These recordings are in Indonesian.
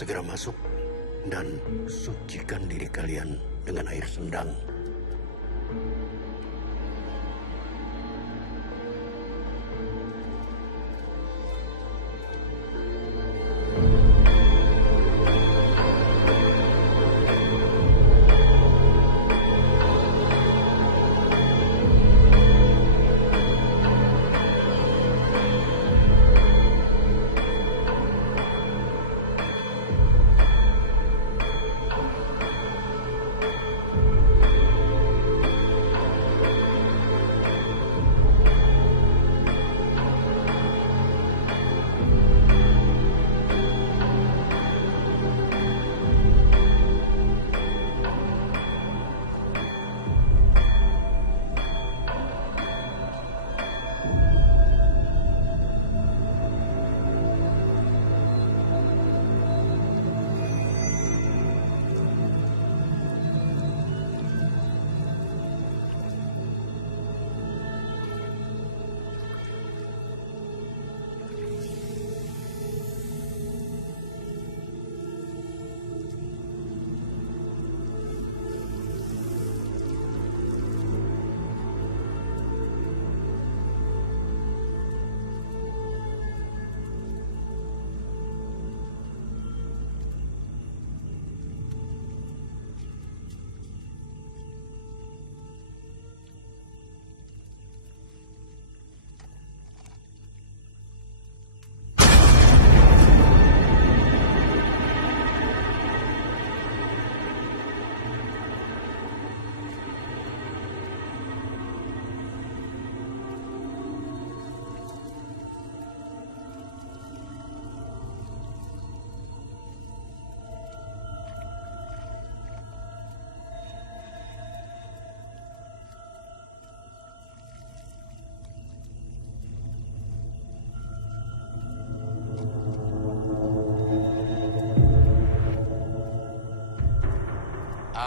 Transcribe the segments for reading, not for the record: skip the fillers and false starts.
Segera masuk dan sucikan diri kalian dengan air sendang.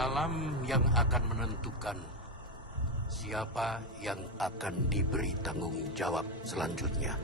Alam yang akan menentukan siapa yang akan diberi tanggung jawab selanjutnya.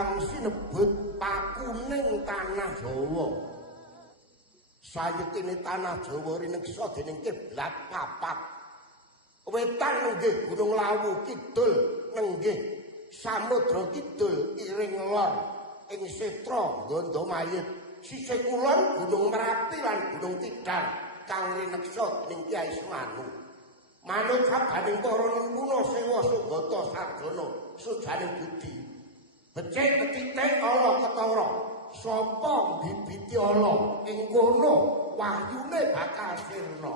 kang sinebut pakuning tanah Jawa. Sayekine tanah Jawa rineksa dening kiblat papat. Wetan nenggih Gunung Lawu, kidul nenggih Samudra Kidul, iring lor ing Setra Gondomayit, sisih kulon Gunung Merapi lan Gunung Tidal kang rineksa ning Kyai Semanu. Manut sabaning para nimpuna sewa Sugata Sarjana sujaning budi. Becik ketiting ala ketara, sapa bibiti ala ing kono wahyune bakal sirna.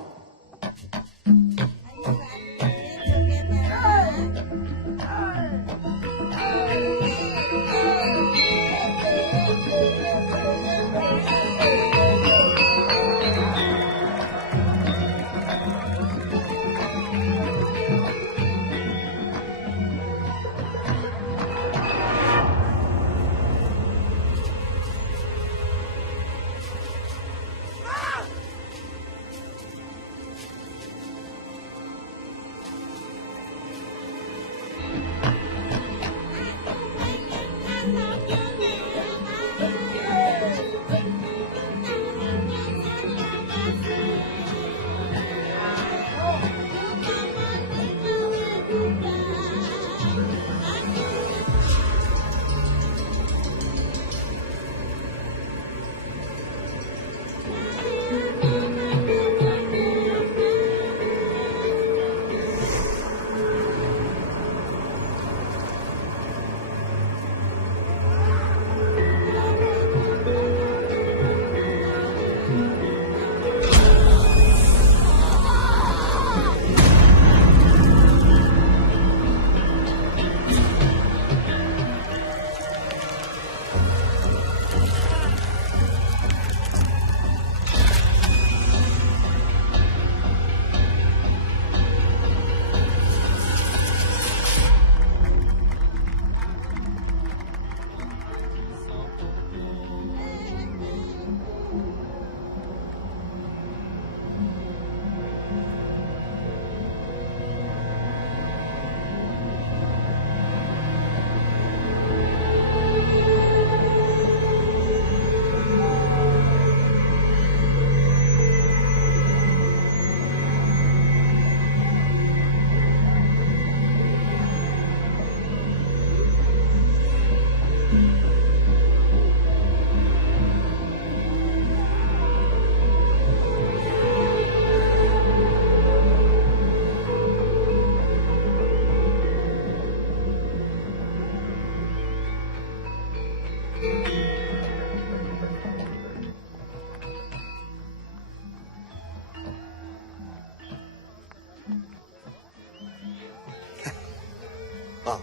Oh,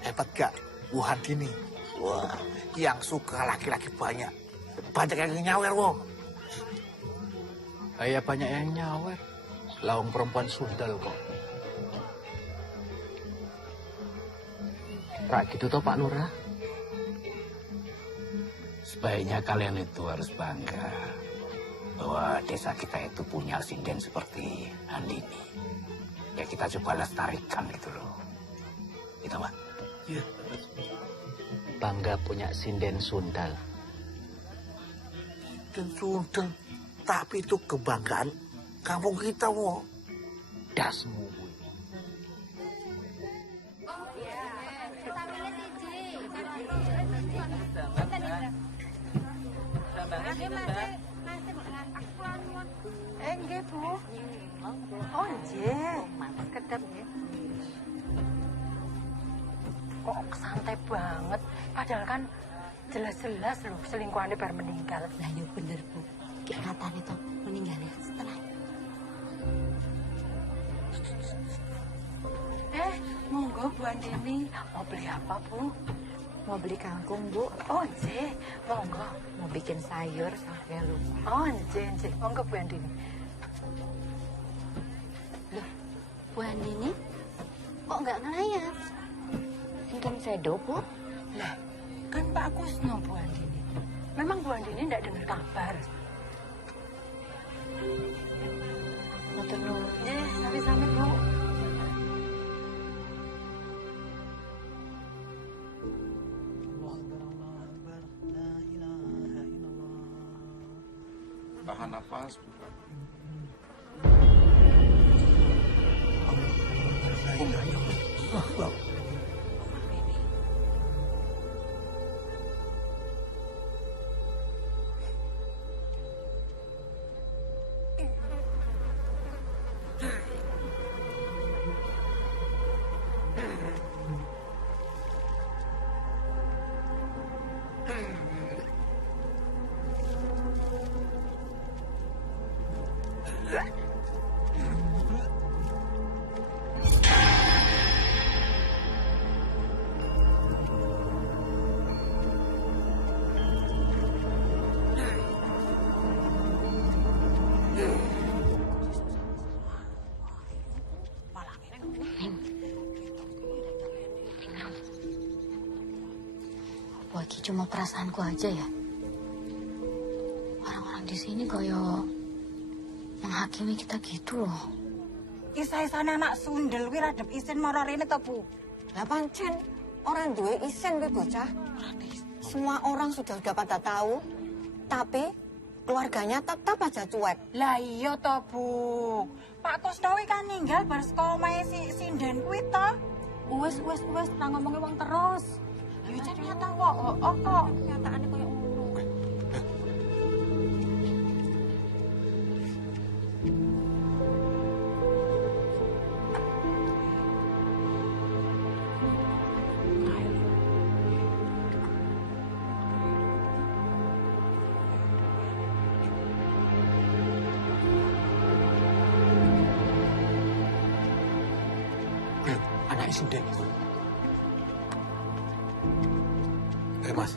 hebat gak Wuhan ini? Wah, yang suka laki-laki banyak. Banyak yang nyawer, wong. Kayak banyak yang nyawer. Lawang perempuan sundal kok. Rak gitu toh Pak Lurah? Sebaiknya kalian itu harus bangga bahwa desa kita itu punya sinden seperti Andini. Ya kita coba lestarikan gitu loh. Gitu, Pak. Iya. Bangga punya sinden sundal. Dan sundel. Tapi itu kebanggaan kampung kita, wong. Dasmu. Nggih, Bu. Oh, nggih. Kedap nggih. Kok santai banget. Padahal kan jelas-jelas loh selingkuhannya baru meninggal. Lah yo bener, Bu. Ki katane to meninggal ya setelah. Monggo Bu Andini. Mau beli apa, Bu? Mau beli kangkung, Bu. Oh, nggih. Monggo. Mau bikin sayur sampai lupa. Oh, nggih. Monggo Bu Andini. Loh, Bu Andini kok nggak ngelayat? Singkem sedo, Bu. Lah, kan Pak Kusno Bu Andini. Memang Bu Andini enggak dengar kabar. Matur nuwun. Nggih, sami-sami, Bu. Tahan nafas, bukan. Apa iki cuma perasaanku aja ya? Orang-orang di sini koyo menghakimi kita gitu loh. Isa-isane anak sundel kuwi radep isin mara rene to, Bu? Lah pancen orang duwe isin kuwi bocah. Semua orang sudah pada tahu, tapi keluarganya tetap aja cuek. Lah iya to, Bu. Pak Kusnawi kan ninggal bar saka omahe si sinden kuwi to. Wes ora ngomongi wong terus. Ya jan nyata kok. Kok nyataane koyo ngono. Anak sinden itu. Mas,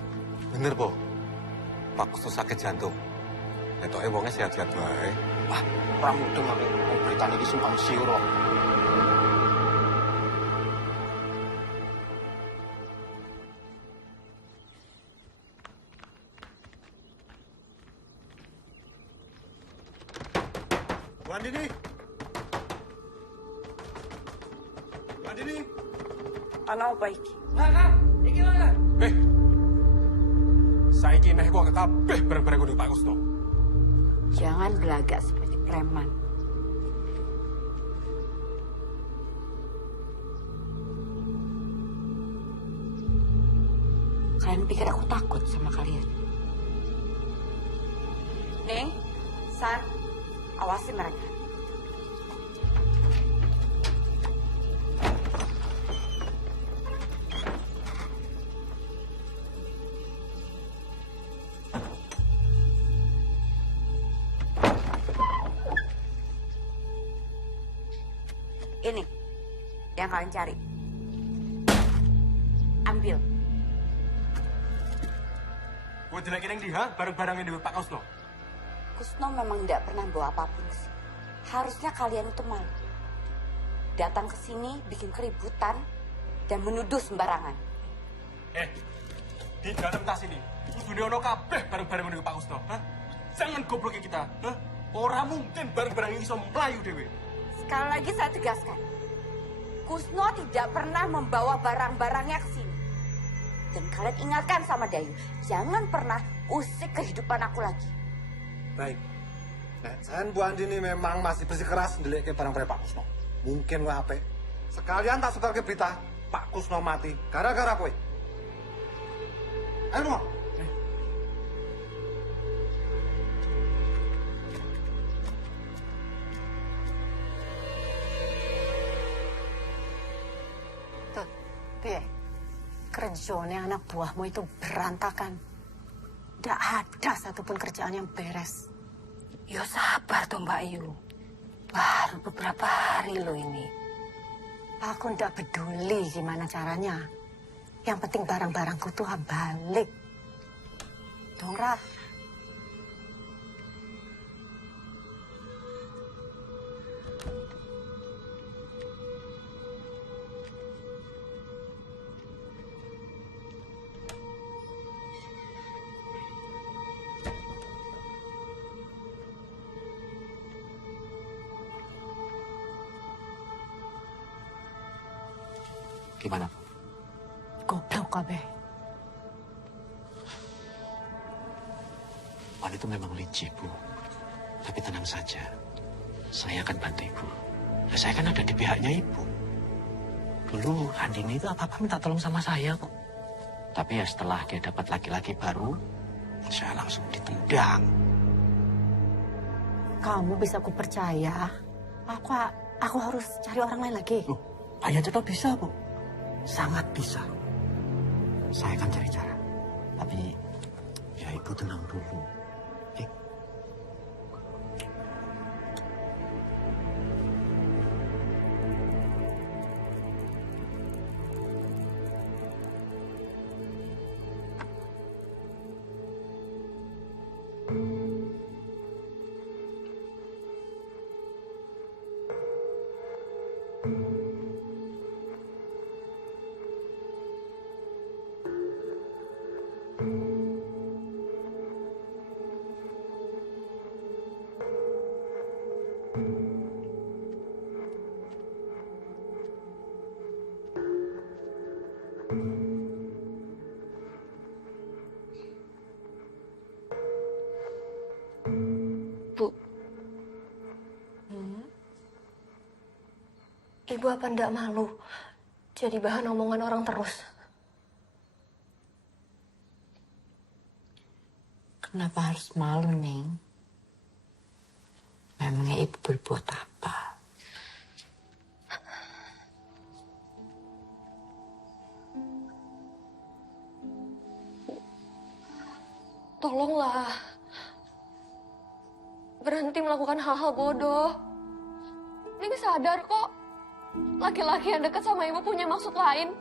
bener po. Pak Kusno sakit jantung. Etoke wonge sehat-sehat wae. Wah, ora mudeng aku wong beritane iki simpang siur kok. Bu Andini. Bu Andini. Ana apa iki? Saiki neh kok kabeh barang-barang kudu Pak Kusno. Jangan berlagak seperti preman. Kalian pikir aku takut sama kalian? Ning, San, awasi mereka. Ini yang kalian cari. Ambil. Gue jelekin yang diha, barang-barang yang di Pak Kusno. Kusno memang tidak pernah bawa apapun ke sini. Harusnya kalian itu malu. Datang ke sini bikin keributan dan menuduh sembarangan. Di dalam tas ini, kudu ono kabeh barang-barang yang di Pak Kusno. Jangan gobloki kita. Ora mungkin barang-barang ini iso mlayu dhewe. Sekali lagi saya tegaskan, Kusno tidak pernah membawa barang-barangnya ke sini. Dan kalian ingatkan sama Dayu, jangan pernah usik kehidupan aku lagi. Baik. Nah, saya Bu Andini memang masih bersikeras ndelik barang-barang Pak Kusno. Mungkin wae apik. Sekalian tak sebar ke berita, Pak Kusno mati gara-gara kowe. Ayo, Mo. Piye? Kerjanya anak buahmu itu berantakan. Tidak ada satupun kerjaan yang beres. Ya sabar tuh Mbak Yu. Baru beberapa hari loh ini. Aku tidak peduli gimana caranya. Yang penting barang-barangku tuh balik. Dora. Gimana? Goblok kabeh. Wan itu memang licik, Bu. Tapi tenang saja. Saya akan bantu Ibu. Ya, saya kan ada di pihaknya Ibu. Dulu Andini itu apa-apa minta tolong sama saya kok. Tapi ya setelah dia dapat laki-laki baru, saya langsung ditendang. Kamu bisa aku percaya. Aku harus cari orang lain lagi. Loh, Ayah Ceto bisa, Bu. Sangat bisa. Saya akan cari cara. Tapi ya Ibu tenang dulu. Bu, Ibu apa ndak malu jadi bahan omongan orang terus? Kenapa harus malu, Neng? Memangnya Ibu berbuat apa? Tolonglah. Berhenti melakukan hal-hal bodoh. Neng sadar kok, laki-laki yang dekat sama Ibu punya maksud lain.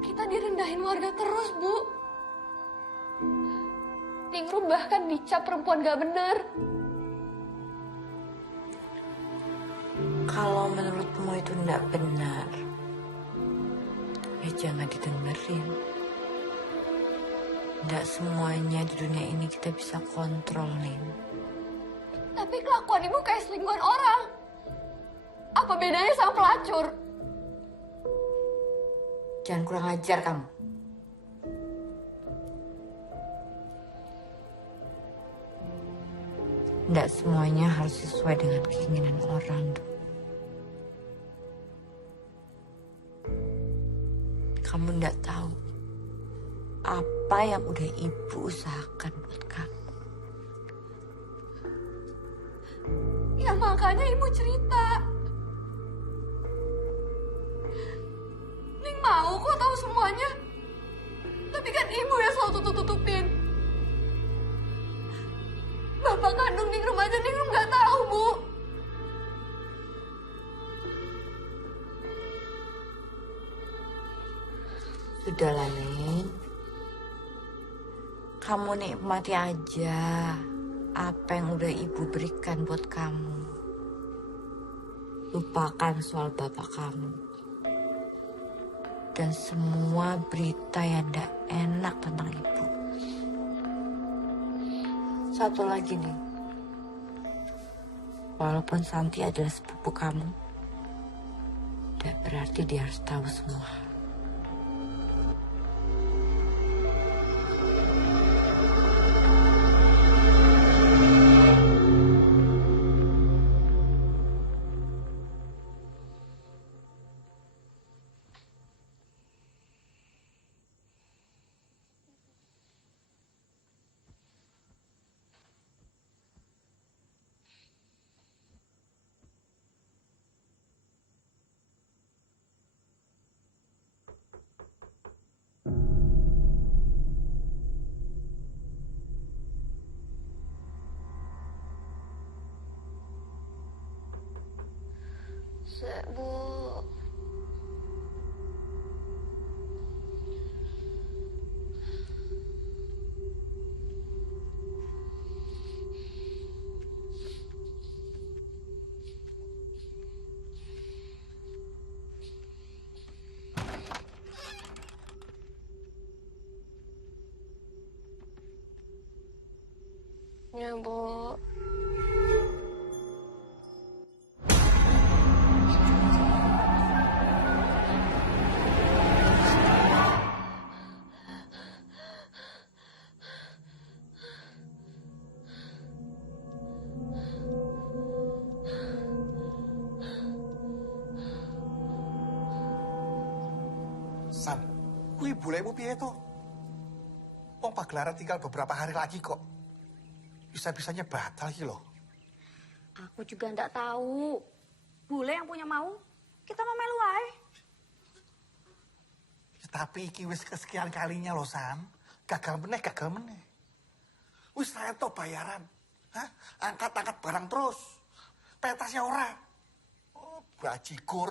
Kita direndahin warga terus, Bu. Ningrum bahkan dicap perempuan gak benar. Kalau menurutmu itu tidak benar, ya jangan didengerin. Tidak semuanya di dunia ini kita bisa kontrol, Ning. Tapi kelakuan Ibu kayak selingkuhan orang. Apa bedanya sama pelacur? Jangan kurang ajar kamu. Tidak semuanya harus sesuai dengan keinginan orang. Kamu tidak tahu apa yang udah Ibu usahakan buat kamu. Ya makanya Ibu cerita. Ning mau kok tahu semuanya. Tapi kan Ibu yang selalu tutup-tutupin. Bapak kandung Ningrum aja Ningrum nggak tahu, Bu. Sudahlah, Neng. Kamu nikmati aja apa yang udah Ibu berikan buat kamu. Lupakan soal bapak kamu. Dan semua berita yang tidak enak tentang Ibu. Satu lagi nih. Walaupun Santi adalah sepupu kamu, tidak berarti dia harus tahu semua. Bu. Ya, Bu. Kui bolehmu piye to? Wong pagelaran tinggal beberapa hari lagi kok. Bisa-bisanya batal iki lho. Aku juga ndak tahu. Bule yang punya mau, kita mau melu ae. Ya, tapi iki wis kesekian kalinya loh, San. Gagal meneh. Wis saya to bayaran. Hah? Angkat-angkat barang terus. Petasnya ora. Oh, bajigur.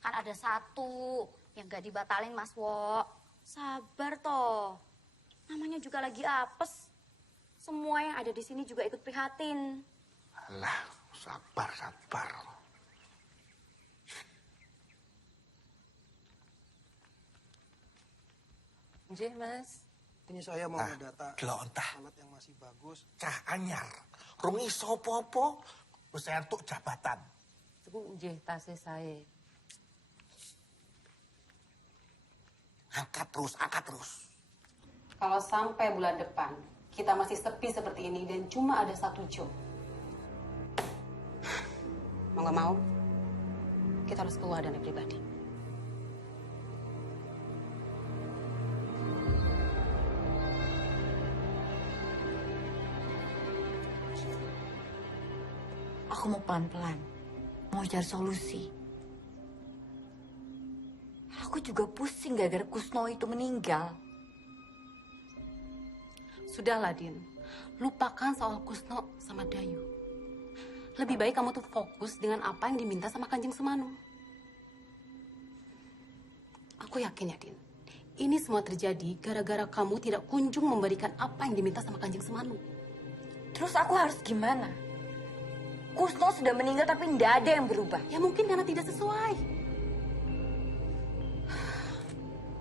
Kan ada satu yang gak dibatalin Mas Wo. Sabar toh. Namanya juga lagi apes. Semua yang ada di sini juga ikut prihatin. Alah, sabar. Nggih, Mas. Ini saya mau ngedata Glontah. alat yang masih bagus. Cah anyar. Rung iso apa-apa. Wis entuk jabatan. Iku nggih tasih saya. Angkat terus. Kalau sampai bulan depan, kita masih sepi seperti ini dan cuma ada satu job. Mau nggak mau, kita harus keluar dari pribadi. Aku mau pelan-pelan. Mau cari solusi. Aku juga pusing gara-gara Kusno itu meninggal. Sudahlah, Din. Lupakan soal Kusno sama Dayu. Lebih baik kamu tuh fokus dengan apa yang diminta sama Kanjeng Semanu. Aku yakin ya, Din. Ini semua terjadi gara-gara kamu tidak kunjung memberikan apa yang diminta sama Kanjeng Semanu. Terus aku harus gimana? Kusno sudah meninggal tapi tidak ada yang berubah. Ya mungkin karena tidak sesuai.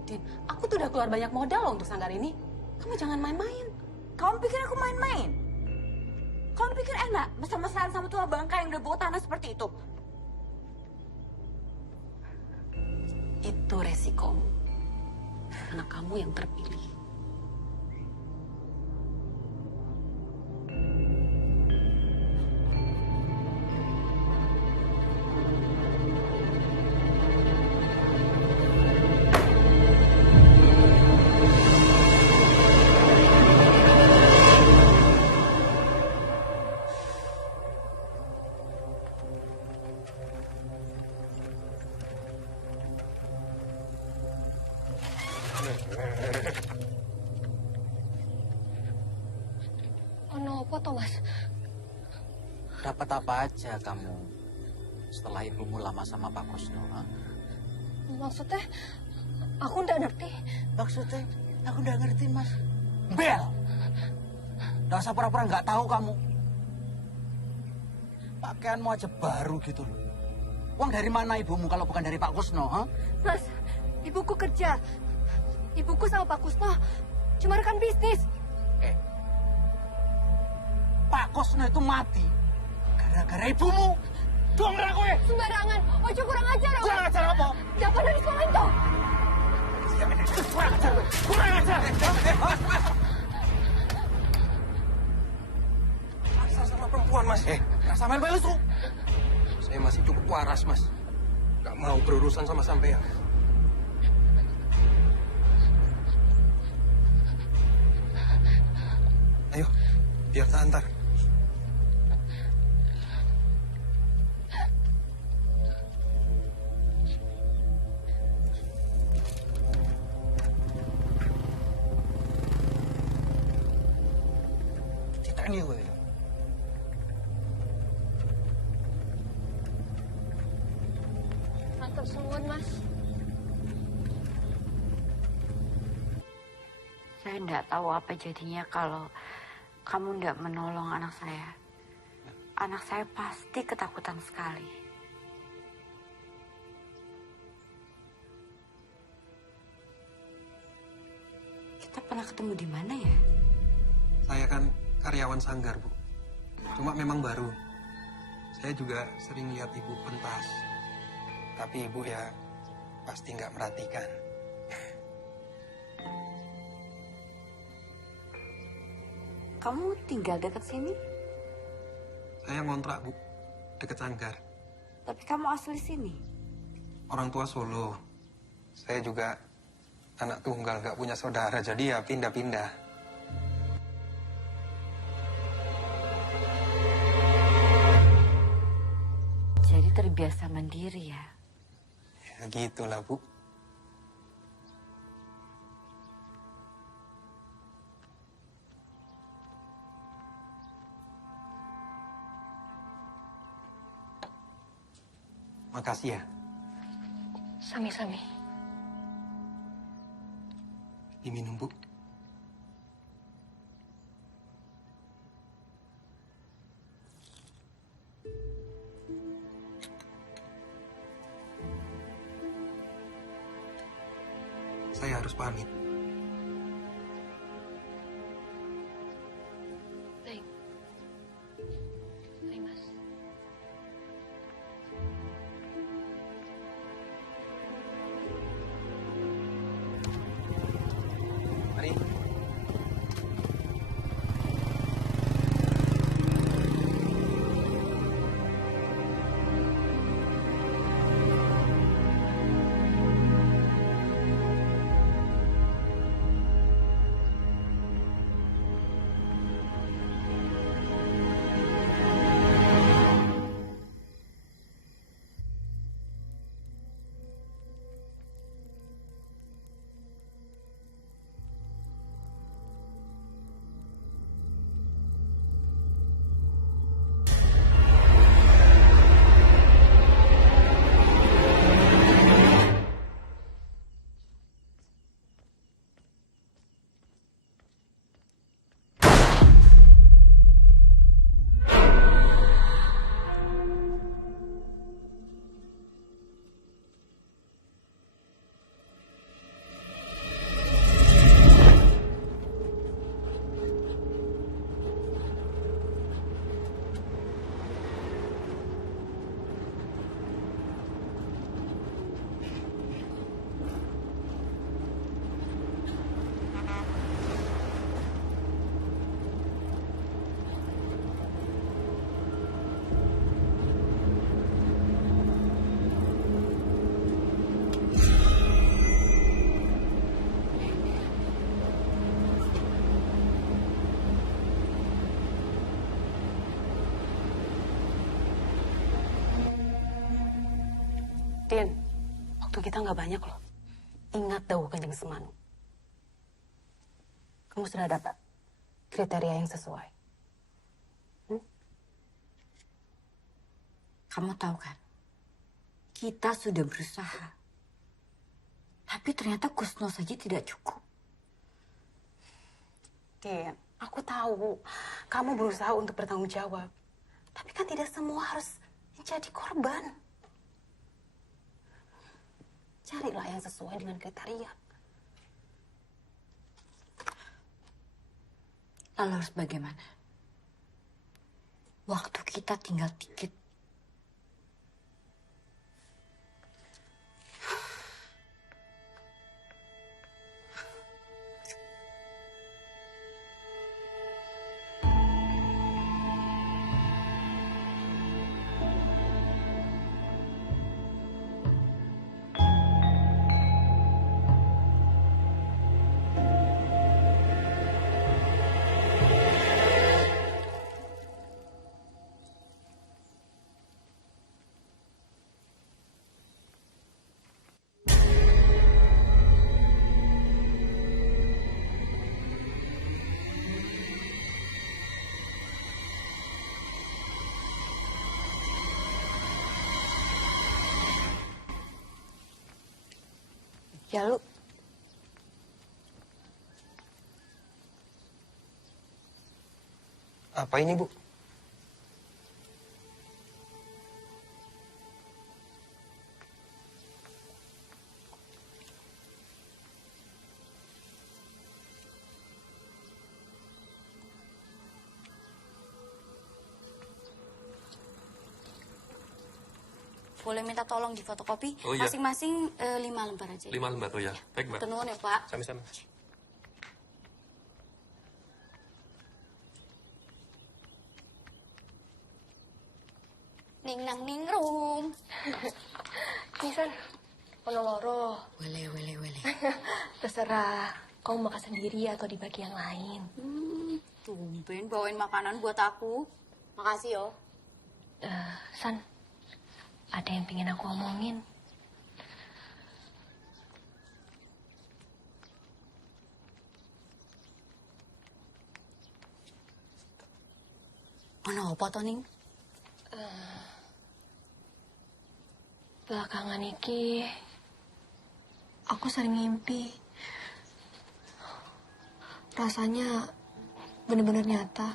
Din, aku tuh udah keluar banyak modal loh untuk sanggar ini. Kamu jangan main-main. Kamu pikir aku main-main? Kamu pikir enak mesra-mesraan sama tua bangka yang udah bawa tanah seperti itu? Itu resikomu. Karena kamu yang terpilih. Apa toh, Mas? Dapat apa aja kamu setelah ibumu lama sama Pak Kusno? Ha? Maksudnya, aku nggak ngerti. Maksudnya, aku nggak ngerti, Mas. Bel! Nggak usah pura-pura nggak tahu kamu. Pakaianmu aja baru gitu loh. Uang dari mana ibumu kalau bukan dari Pak Kusno? Ha? Mas, ibuku kerja. Ibuku sama Pak Kusno cuma rekan bisnis. Pak Kusno itu mati gara-gara ibumu. Dong ra kowe. Sembarangan. Ojo kurang ajar. Kurang ajar apa? Dapat dari sekolah itu. Kurang ajar. Paksa sama perempuan, Mas. Nggak sampai belu tuh. Saya masih cukup waras, Mas. Gak mau berurusan sama sampean. Ayo, biar tak antar. Ini gue. Matur suwun, Mas. Saya nggak tahu apa jadinya kalau kamu nggak menolong anak saya. Anak saya pasti ketakutan sekali. Kita pernah ketemu di mana ya? Saya kan karyawan sanggar, Bu. Cuma memang baru. Saya juga sering lihat Ibu pentas. Tapi Ibu ya pasti nggak merhatikan. Kamu tinggal dekat sini? Saya ngontrak, Bu. Dekat sanggar. Tapi kamu asli sini? Orang tua Solo. Saya juga anak tunggal, nggak punya saudara, jadi ya pindah-pindah. Jadi terbiasa mandiri ya? Ya gitulah, Bu. Makasih ya. Sami-sami. Diminum, Bu. Saya harus pamit. Baik. Baik, Mas. Mari. Din, waktu kita nggak banyak loh. Ingat dawuh Kanjeng Semanu. Kamu sudah dapat kriteria yang sesuai. Kamu tahu kan, kita sudah berusaha. Tapi ternyata Kusno saja tidak cukup. Din, aku tahu kamu berusaha untuk bertanggung jawab. Tapi kan tidak semua harus menjadi korban. Carilah yang sesuai dengan kriteria. Lalu harus bagaimana? Waktu kita tinggal dikit. Ya lu, Apa ini, Bu? Boleh minta tolong di fotokopi Oh, iya. masing-masing 5 lembar aja. 5 lembar, oh ya. Baik, Mbak. Tenun ya, Pak. Sami-sami. Ning nang ning rum. Nisan, ono loro. Wele. Terserah, kau makan sendiri atau dibagi yang lain. Tumben bawain makanan buat aku. Makasih yo. San, ada yang pengen aku omongin. Ono apa to, Ning? Belakangan iki, aku sering ngimpi. Rasanya bener-bener nyata.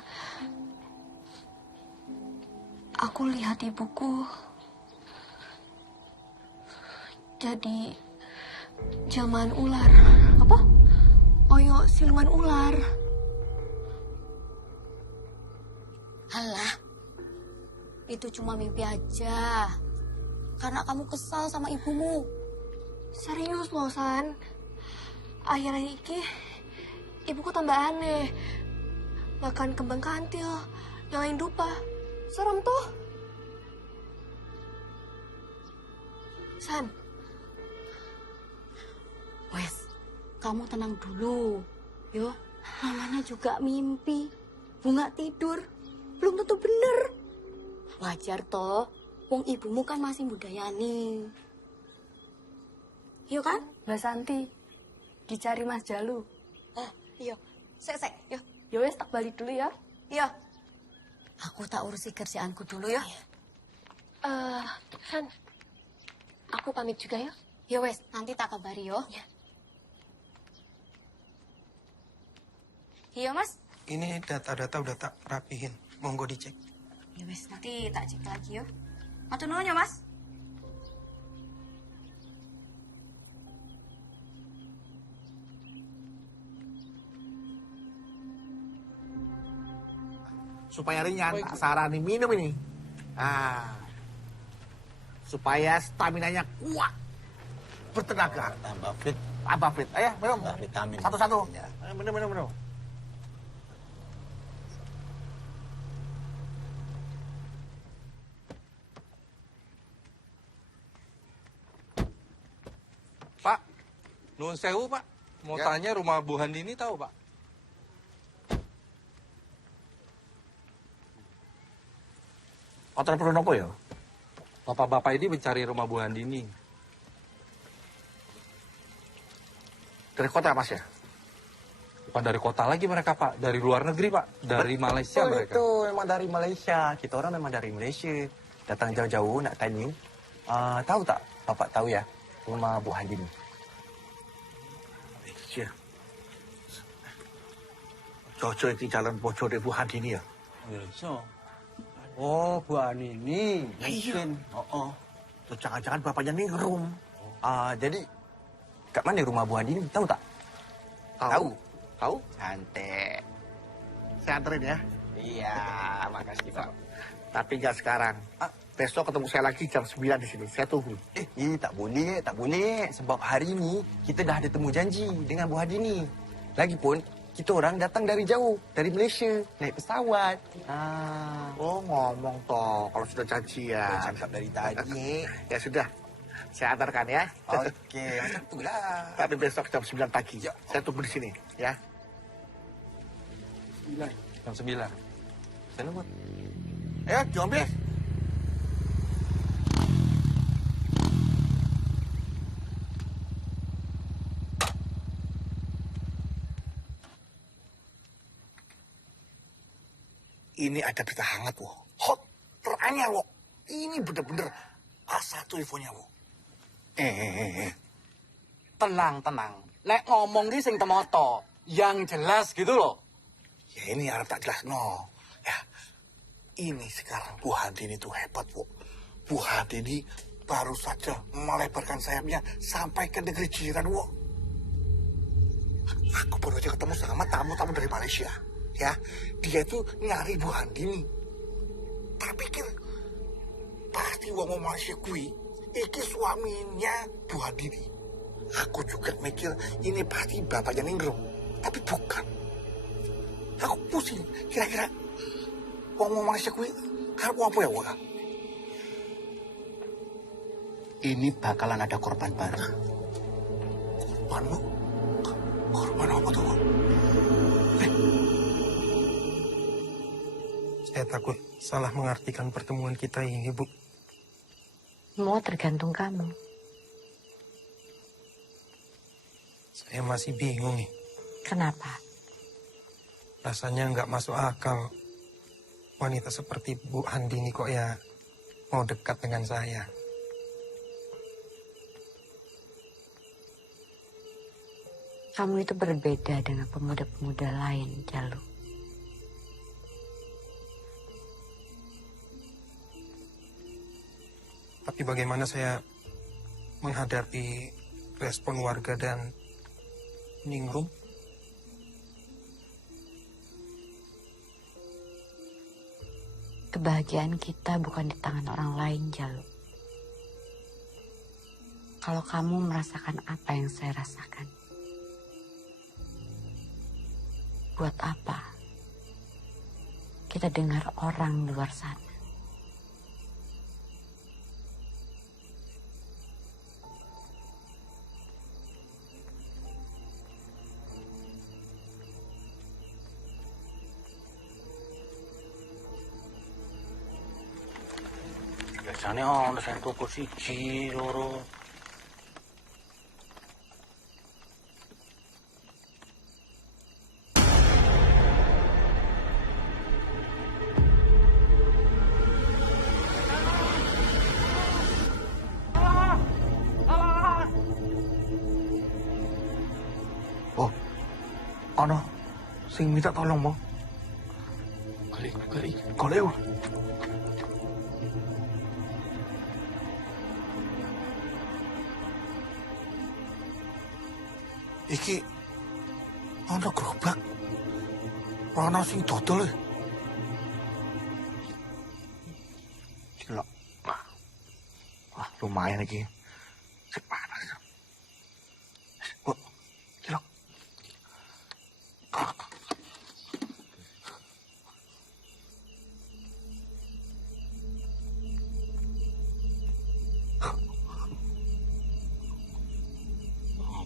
Aku lihat ibuku jadi jelmaan ular. Apa? Oyo siluman ular. Halah, itu cuma mimpi aja. Karena kamu kesal sama ibumu. Serius loh, San. Akhirnya iki, ibuku tambah aneh. Makan kembang kantil, nyalain dupa. Serem tuh. San. Wes, kamu tenang dulu. Yo, namanya juga mimpi. Bunga tidur. Belum tentu bener. Wajar toh, wong ibumu kan masih budayani. Iya kan? Mbak Santi, dicari Mas Jalu. Iya. Sek, yo. Ya wes, tak balik dulu ya. Iya. Aku tak urusi kerjaanku dulu ya. San, aku pamit juga ya. Ya wes, nanti tak kabari yo. Iya, Mas. Ini data-data udah tak rapihin. Monggo dicek. Ya wes, nanti tak cek lagi yo. Matur nuwun ya, Mas. Supaya ringan, tak sarani minum ini. Supaya staminanya kuat, bertenaga. Tambah fit. Tambah fit. Ayo, minum. Vitamin. Satu-satu. Ayo, minum. Pak, nuwun sewu Pak. Mau Ya. tanya rumah Bu Handini tahu Pak? Hotel Purnopo ya? Bapak-bapak ini mencari rumah Bu Handini. Dari kota Mas ya? Bukan dari kota lagi mereka Pak, dari luar negeri Pak, dari Malaysia Betul, mereka. itu memang dari Malaysia. Kita orang memang dari Malaysia. Datang jauh-jauh nak tanya. Tahu tak? Bapak tahu ya rumah Bu Handini. Iya. Jojo itu jalan bojo dari Bu Handini ya? Oh, Bu Handini. Iya. Oh. Tuh, jangan-jangan bapaknya ningrum. Jadi, kat mana rumah Bu Handini? Tahu tak? Tahu. Tahu? Cantik. Saya anterin ya. Iya, makasih Pak. Tapi nggak sekarang. Besok ketemu saya lagi jam 9 di sini. Saya tunggu. Tak boleh. Sebab hari ini kita dah ada temu janji dengan Bu Handini. Lagipun, kita orang datang dari jauh, dari Malaysia, naik pesawat. Oh, ngomong toh kalau sudah janjian. Cakap dari tadi. Ya sudah. Saya antarkan ya. Oke, macam tu lah. Tapi besok jam 9 pagi. Saya tunggu di sini ya. Jam 9. Sana buat. Ayo, diambil. Ini ada berita hangat, wo. Hot, teranyar, wo. Ini bener-bener A1 infonya, wo. Tenang. Lek ngomong ki sing temoto, yang jelas gitu loh. Ya ini harap tak jelas, no. Ya, ini sekarang Bu Handini itu hebat, wo. Bu Handini baru saja melebarkan sayapnya sampai ke negeri jiran, wo. Aku baru aja ketemu sama tamu-tamu dari Malaysia. Ya, dia itu nyari Bu Handini. Tak pikir, pasti wong Malaysia kui, iki suaminya Bu Handini. Aku juga mikir ini pasti bapaknya Ningrum, tapi bukan. Aku pusing, kira-kira wong Malaysia kui, harap apa ya, wong? ini bakalan ada korban baru. Korban, Bu? Korban apa tuh, Bu? Saya takut salah mengartikan pertemuan kita ini, Bu. Semua tergantung kamu. Saya masih bingung nih. Kenapa? Rasanya nggak masuk akal. Wanita seperti Bu Handini kok ya mau dekat dengan saya. Kamu itu berbeda dengan pemuda-pemuda lain, Jalu. Tapi bagaimana saya menghadapi respon warga dan Ningrum? Kebahagiaan kita bukan di tangan orang lain, Jalu. Kalau kamu merasakan apa yang saya rasakan, buat apa kita dengar orang di luar sana? Biasanya ono sing tuku siji, loro. Oh, ono sing minta tolong, Mo. Golek. Iki ana gerobak. Ana sing dodol. Cilok. Wah, lumayan iki. Sik panas. Kok cilok.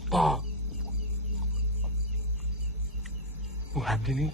Apa? Handini.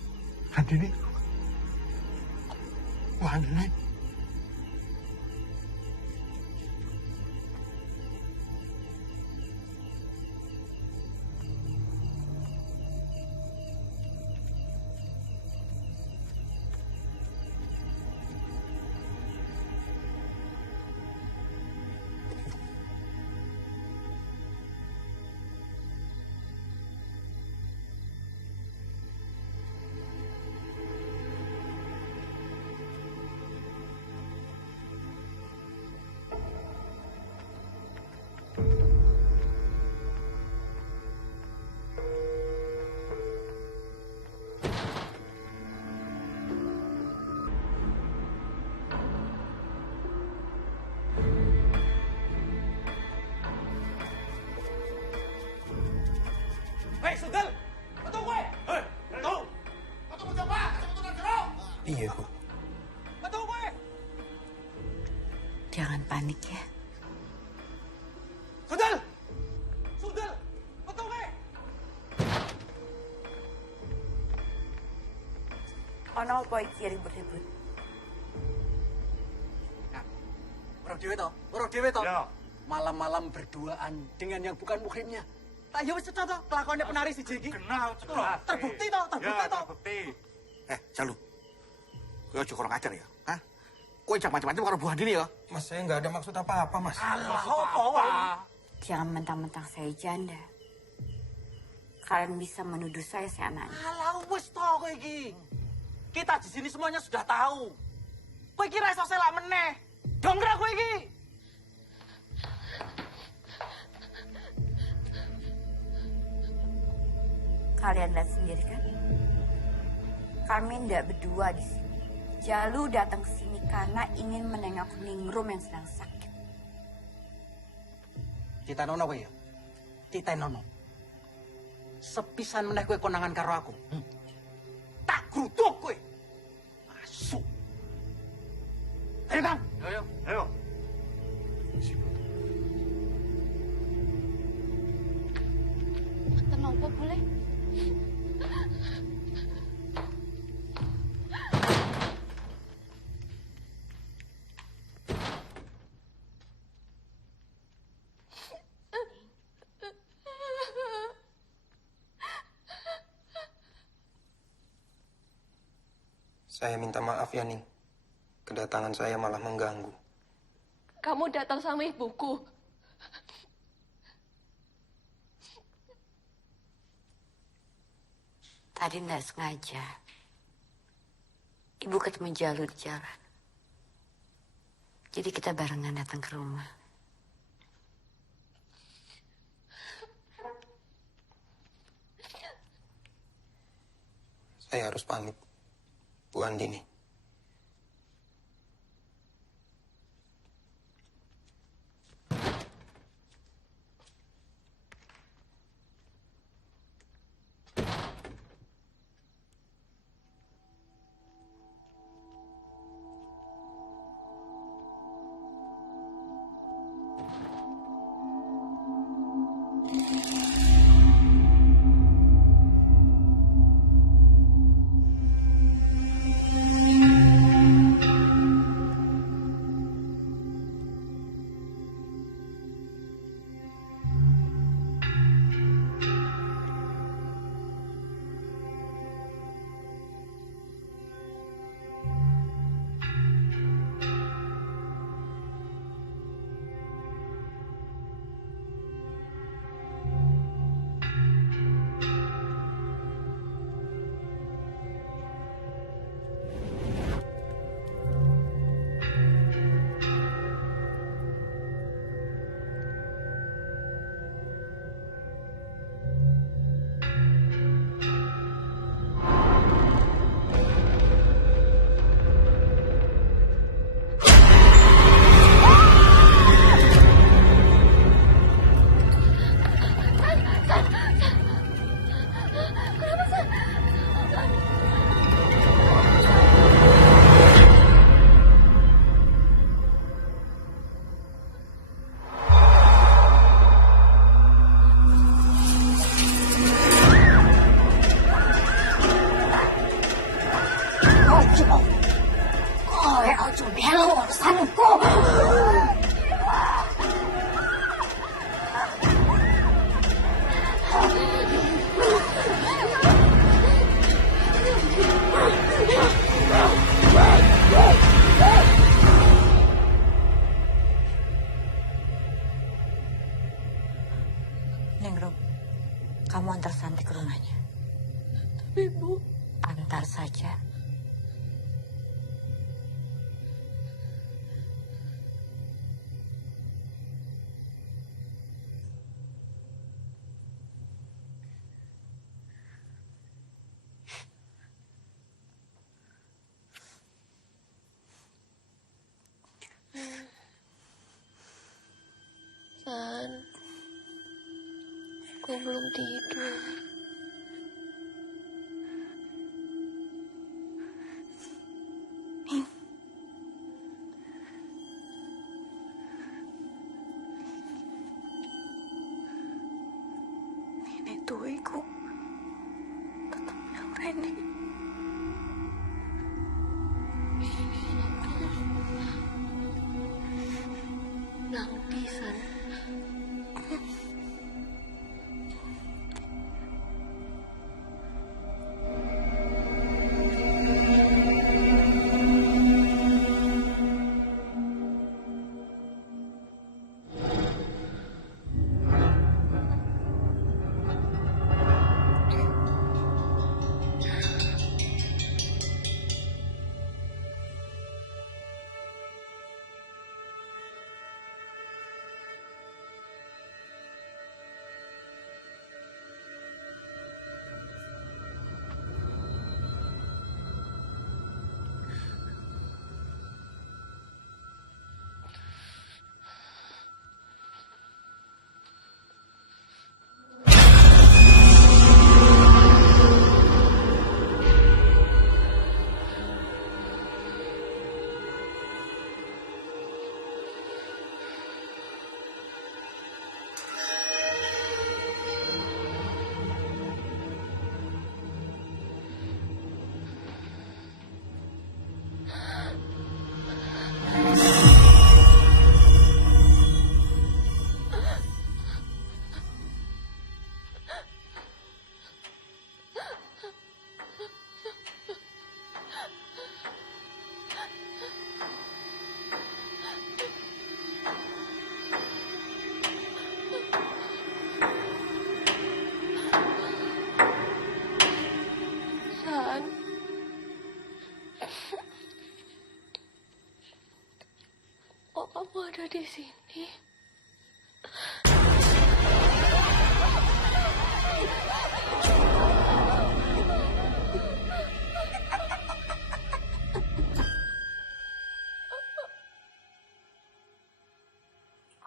Hei, Sundel! Betul gue! Hei, betul! Betul mencoba! Betul jeruk! Iya, Bu. Betul gue! Jangan panik ya. Sundel! Sundel! Betul gue! Ono apa iki ribut-ribut? Weruh dhewe to. Malam-malam berduaan dengan yang bukan muhrimnya. Tak ya wis cocok to kelakuannya penari siji iki. Kenal, Terbukti to, terbukti. Jalu. Kowe aja kurang ajar ya. Hah? Kowe jangan macam-macam karo Bu Handini ya. Mas, saya nggak ada maksud apa-apa, Mas. Jangan mentang-mentang saya janda. Kalian bisa menuduh saya anaknya. Alah wis to kowe iki. Kita di sini semuanya sudah tahu. Kowe iki ra iso selak meneh. Dongkrak kowe iki. Kalian lihat sendiri kan? Kami tidak berdua di sini. Jalu datang ke sini karena ingin menengok Ningrum yang sedang sakit. Kita nono kowe ya. Kita nono. Sepisan meneh kowe konangan karo aku. Tak gruduk kowe. Masuk. Ayo, Kang. Ayo. Apa boleh? Saya minta maaf ya, Ning. Kedatangan saya malah mengganggu. Kamu datang sama ibuku. Tadi nggak sengaja. Ibu ketemu Jalu di jalan. Jadi kita barengan datang ke rumah. Saya harus pamit, Bu Andini. Kowe ojo melu urusanku. Ningrum, kamu antar Santi ke rumahnya. Tapi Bu, antar saja. San, aku belum tidur. Nenek tuiku tetap Reni. Nanti, San. ada di sini.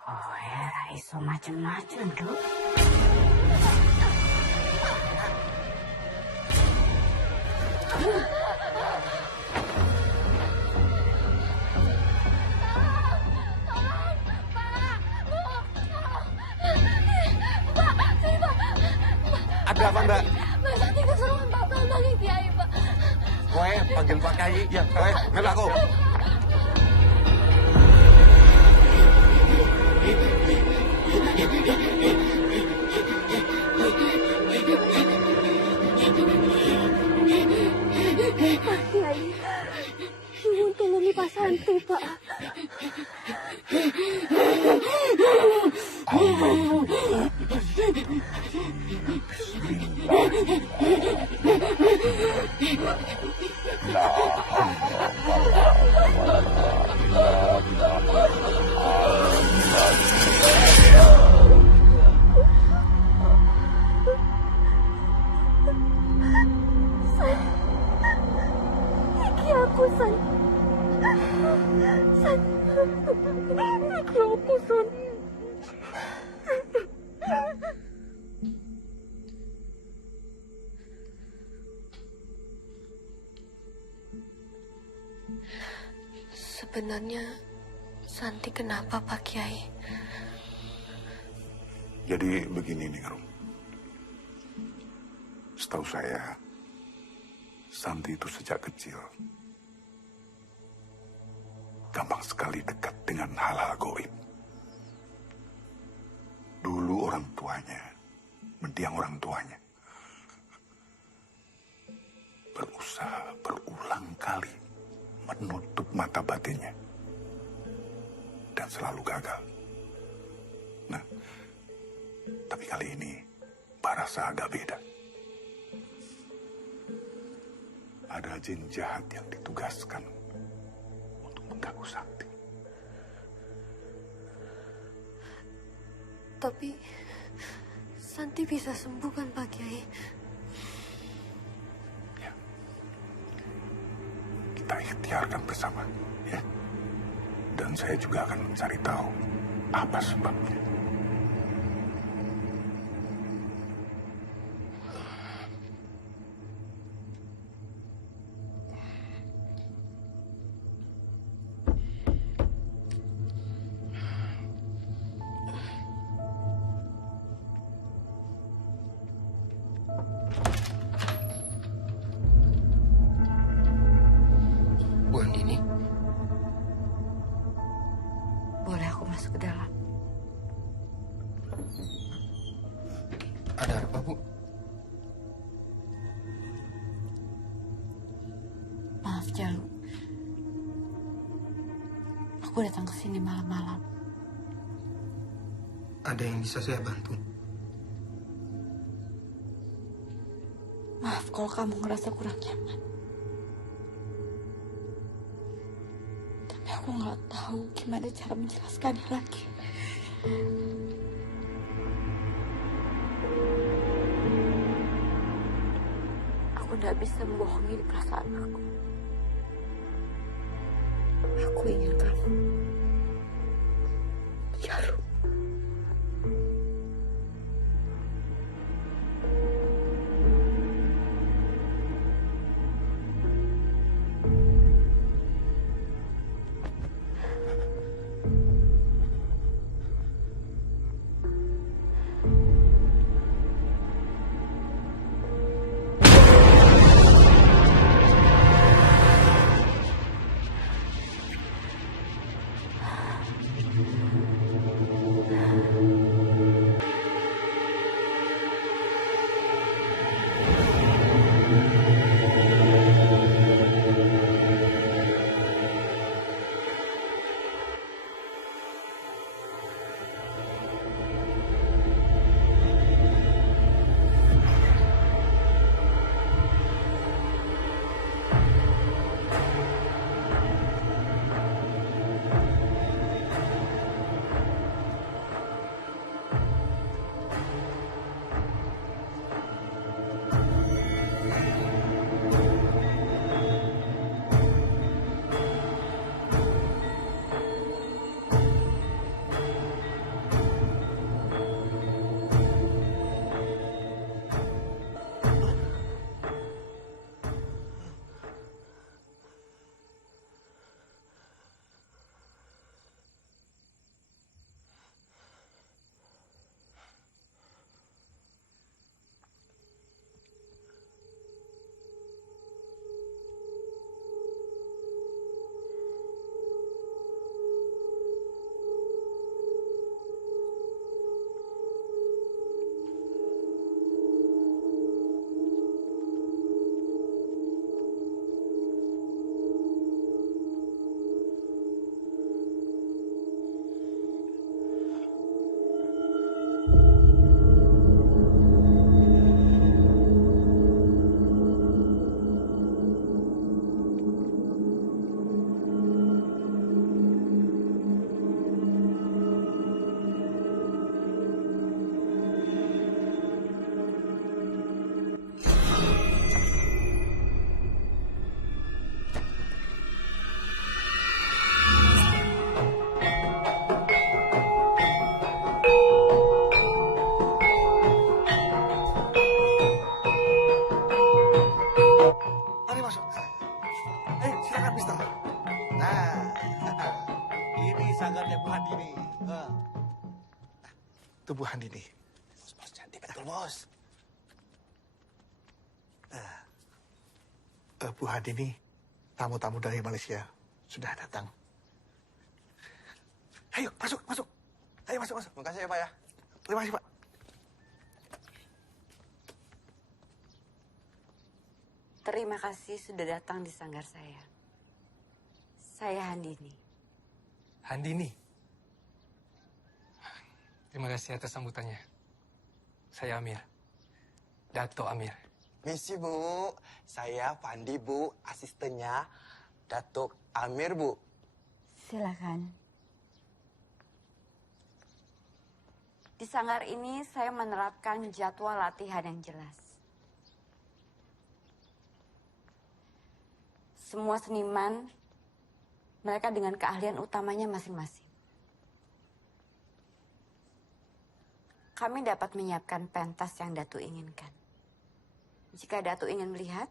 Oh ya, iso macem-macem, Dok. Ada apa, Mbak? Mbak Santi kesurupan Pak Bambang Kiai, Pak. Kowe panggil Pak Kiai. Ya, kowe melu aku. Pak Kiai, Nuwun tulungi Pak Santi, Pak. Iki aku, San. San. Iki aku, San. Sebenarnya Santi kenapa, Pak Kiai? Jadi begini nih, Rum. Setahu saya, Santi itu sejak kecil gampang sekali dekat dengan hal-hal goib. Dulu orang tuanya, mendiang orang tuanya, berusaha berulang kali menutup mata batinnya dan selalu gagal. Nah, tapi kali ini Barasa agak beda. Ada jin jahat yang ditugaskan untuk mengganggu Santi. Tapi Santi bisa sembuh kan, Pak Kiai? Kita ikhtiarkan bersama, ya. Dan saya juga akan mencari tahu apa sebabnya. Bu Andini, boleh aku masuk ke dalam? Ada apa, Bu? Maaf, Jalu. Aku datang ke sini malam-malam. Ada yang bisa saya bantu? Maaf kalau kamu ngerasa kurang nyaman. Tapi aku nggak tahu gimana cara menjelaskannya lagi. Aku tidak bisa membohongi perasaan aku. Aku ingin kamu. Jalu. Bu Handini. Bos cantik betul, Bos. Bu Handini, tamu-tamu dari Malaysia sudah datang. Ayo, masuk, masuk. Ayo, masuk, masuk. Makasih ya, Pak ya. Terima kasih, Pak. Terima kasih sudah datang di sanggar saya. Saya Handini. Handini. Terima kasih atas sambutannya. Saya Amir. Dato Amir. Misi, Bu. Saya Pandi, Bu. Asistennya Datuk Amir, Bu. Silakan. Di sanggar ini saya menerapkan jadwal latihan yang jelas. Semua seniman, mereka dengan keahlian utamanya masing-masing. Kami dapat menyiapkan pentas yang Datuk inginkan. Jika Datuk ingin melihat,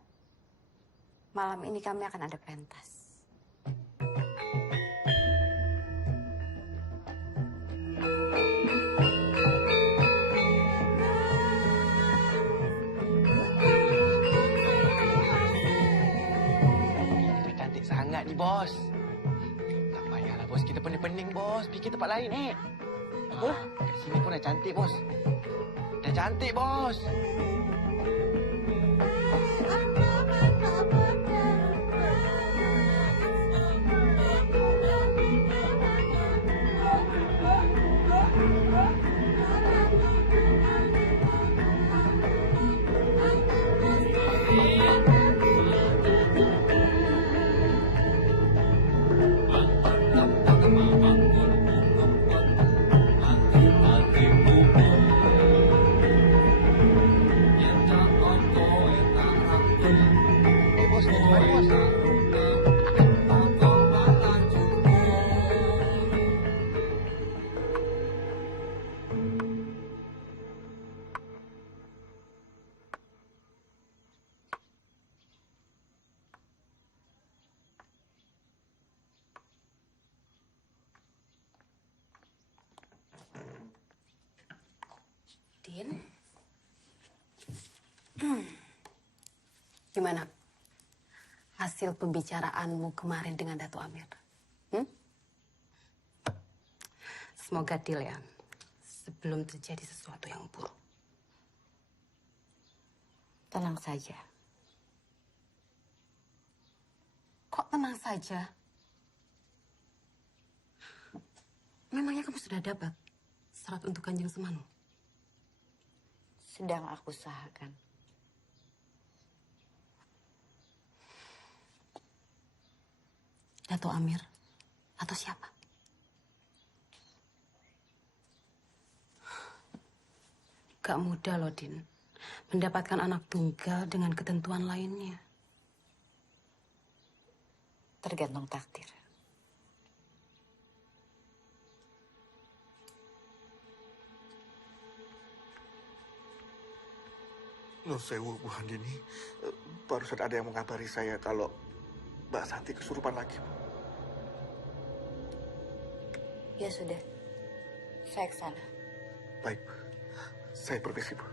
malam ini kami akan ada pentas. Cantik sangat ni, Bos. Tak payahlah, Bos. Kita pening-pening, Bos. Fikir tempat lain, Apa? Kat sini pun dah cantik, Bos. Dah cantik, Bos. Din? Gimana hasil pembicaraanmu kemarin dengan Dato Amir? Semoga deal ya, sebelum terjadi sesuatu yang buruk. Tenang saja. Kok tenang saja? Memangnya kamu sudah dapat syarat untuk Kanjeng Semanu? Sedang aku usahakan. Dato Amir atau siapa? Gak mudah loh, Din. Mendapatkan anak tunggal dengan ketentuan lainnya. Tergantung takdir. Nur sewu, Bu Handini. Barusan ada yang mengabari saya kalau Mbak Santi kesurupan lagi. Ya sudah, saya ke sana. Baik, saya permisi, Bu.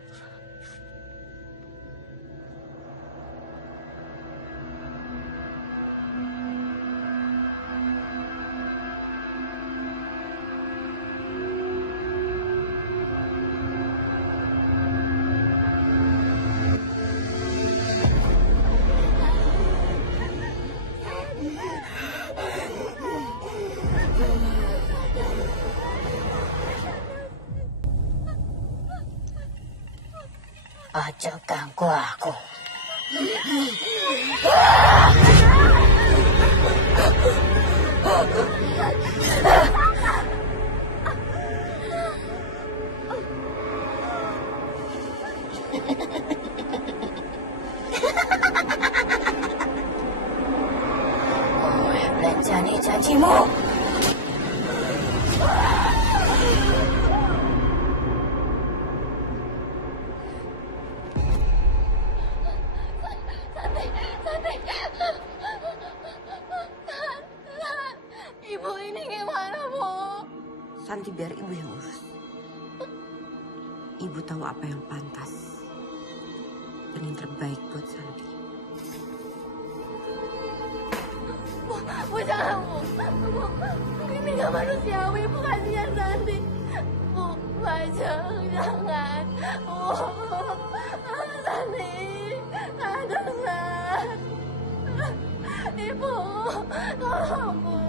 Ojo ganggu aku. Kowe belanjani janjimu. Ibu ini gimana, Bu? Santi biar ibu yang urus. Ibu tahu apa yang pantas dan yang terbaik buat Santi. Bu, jangan, Bu. Bu, ini gak manusiawi. Bu, kasihan Santi. Bu, jangan. Bu, Santi. Aduh, San. Ibu, tolong, Bu.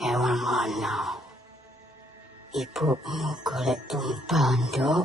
Ewan ngono. Ibumu golek tumpal, Nduk.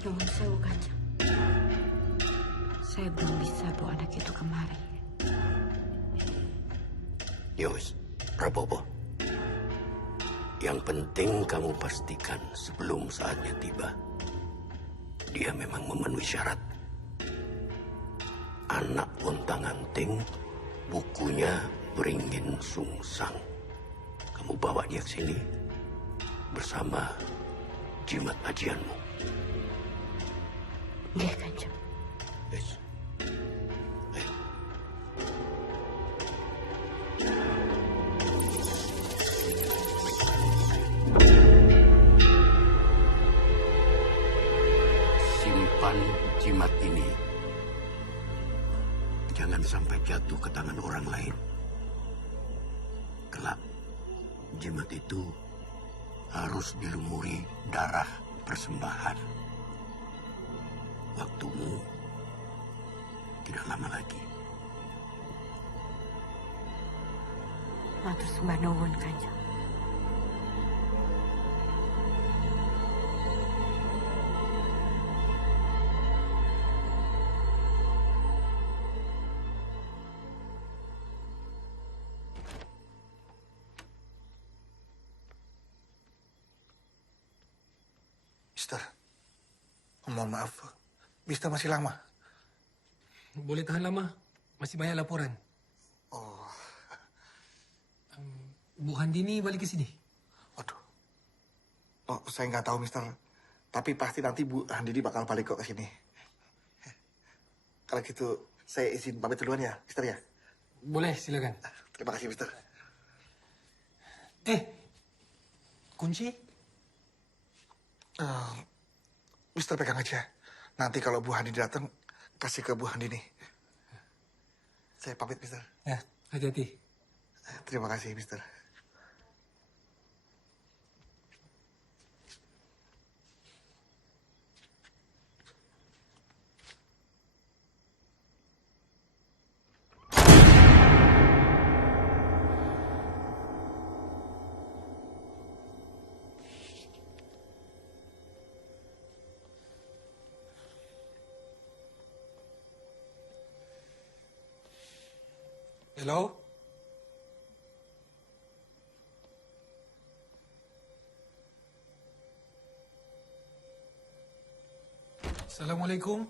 Nyuwun sewu, Kanjeng. Saya belum bisa bawa anak itu kemari. Yos, Rapopo. Yang penting kamu pastikan sebelum saatnya tiba, dia memang memenuhi syarat. Anak Wontang-Anting, bukunya beringin sungsang. Kamu bawa dia ke sini bersama jimat ajianmu. Nggih, Kanjeng. Yes. Simpan jimat ini. Jangan sampai jatuh ke tangan orang lain. Kelak, jimat itu harus dilumuri darah persembahan. Waktumu tidak lama lagi. Matur sembah nuwun, Kanjeng. Mister, mohon maaf. Mister masih lama? Boleh tahan lama. Masih banyak laporan. Oh. Bu Handini balik ke sini? Oh, saya nggak tahu, Mister. Tapi pasti nanti Bu Handini bakal balik kok ke sini. Kalau gitu, saya izin pamit duluan ya, Mister ya? Boleh, silakan. Terima kasih, Mister. Kunci? Mister pegang aja. Nanti kalau Bu Handini datang, kasih ke Bu Handini. Saya pamit, Mister. Ya, hati-hati. Terima kasih, Mister. Hello? Assalamualaikum.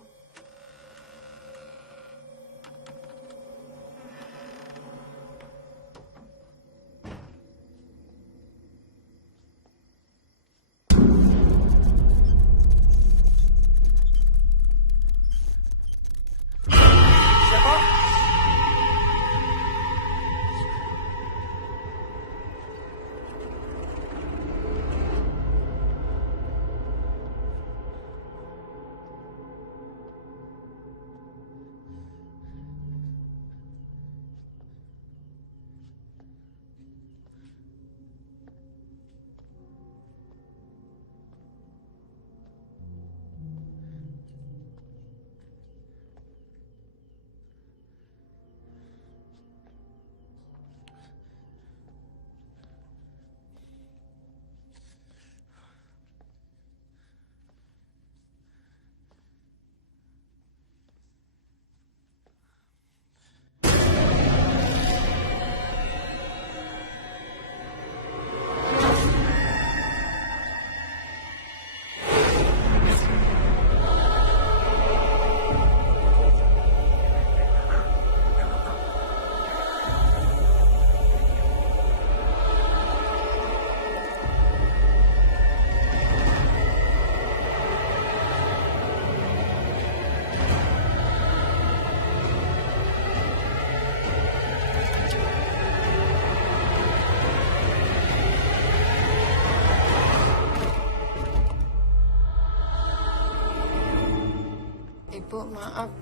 Maaf.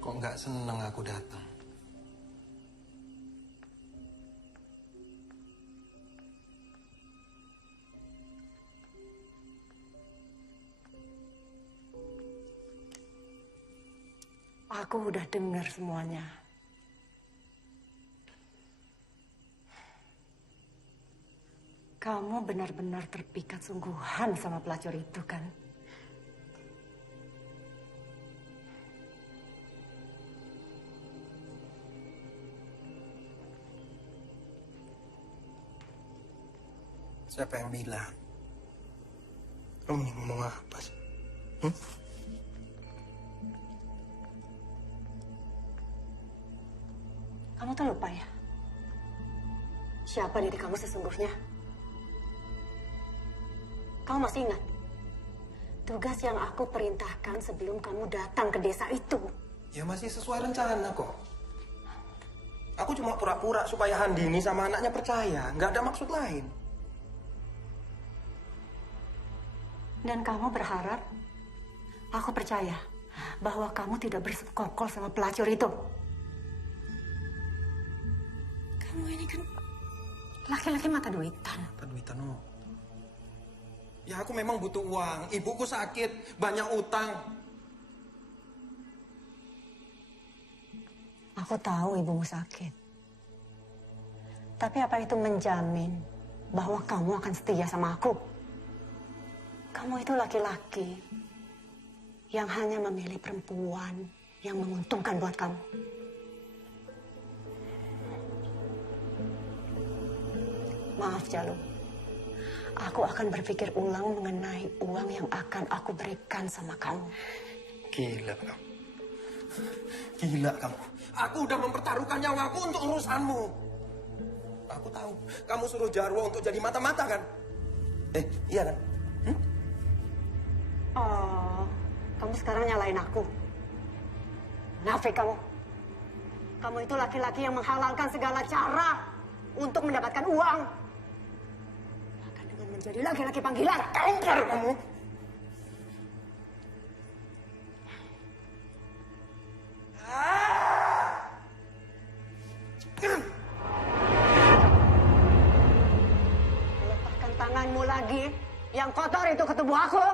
Kok nggak seneng aku datang? Aku udah dengar semuanya. Kamu benar-benar terpikat sungguhan sama pelacur itu, kan? Siapa yang bilang? Kamu ini ngomong apa sih? Kamu tuh lupa ya? Siapa diri kamu sesungguhnya? Kamu masih ingat? Tugas yang aku perintahkan sebelum kamu datang ke desa itu. Ya masih sesuai rencana kok. Aku cuma pura-pura supaya Handini sama anaknya percaya. Nggak ada maksud lain. Dan kamu berharap aku percaya bahwa kamu tidak bersekongkol sama pelacur itu. Kamu ini kan laki-laki mata duitan. Mata duitan, oh. Ya aku memang butuh uang. Ibuku sakit, banyak utang. Aku tahu ibumu sakit. Tapi apa itu menjamin bahwa kamu akan setia sama aku? Kamu itu laki-laki yang hanya memilih perempuan yang menguntungkan buat kamu. Maaf, Jalu. Aku akan berpikir ulang mengenai uang yang akan aku berikan sama kamu. Gila kamu. Gila kamu. Aku udah mempertaruhkan nyawaku untuk urusanmu. Aku tahu kamu suruh Jarwo untuk jadi mata-mata kan? Iya kan? Oh, kamu sekarang nyalain aku. Nafik kamu. Kamu itu laki-laki yang menghalalkan segala cara untuk mendapatkan uang. Bahkan dengan menjadi laki-laki panggilan. Kampar kamu. Lepaskan tanganmu lagi. Yang kotor itu ke tubuh aku.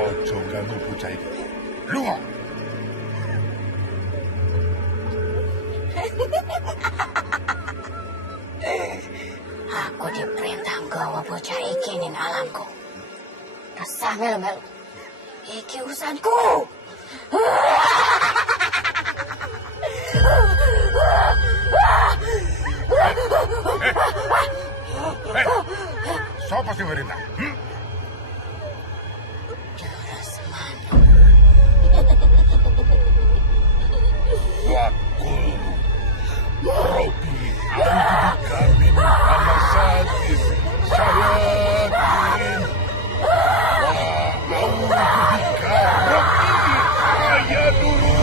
Ojo ganggu bocah itu. Lunga. Aku diperintah gawa bocah iki ning alamku. Resah melu-melu. Iki urusanku. Siapa sih merintah? Wakul Robi kami sama sadis sayakin wa'audubika Robi kaya dulu.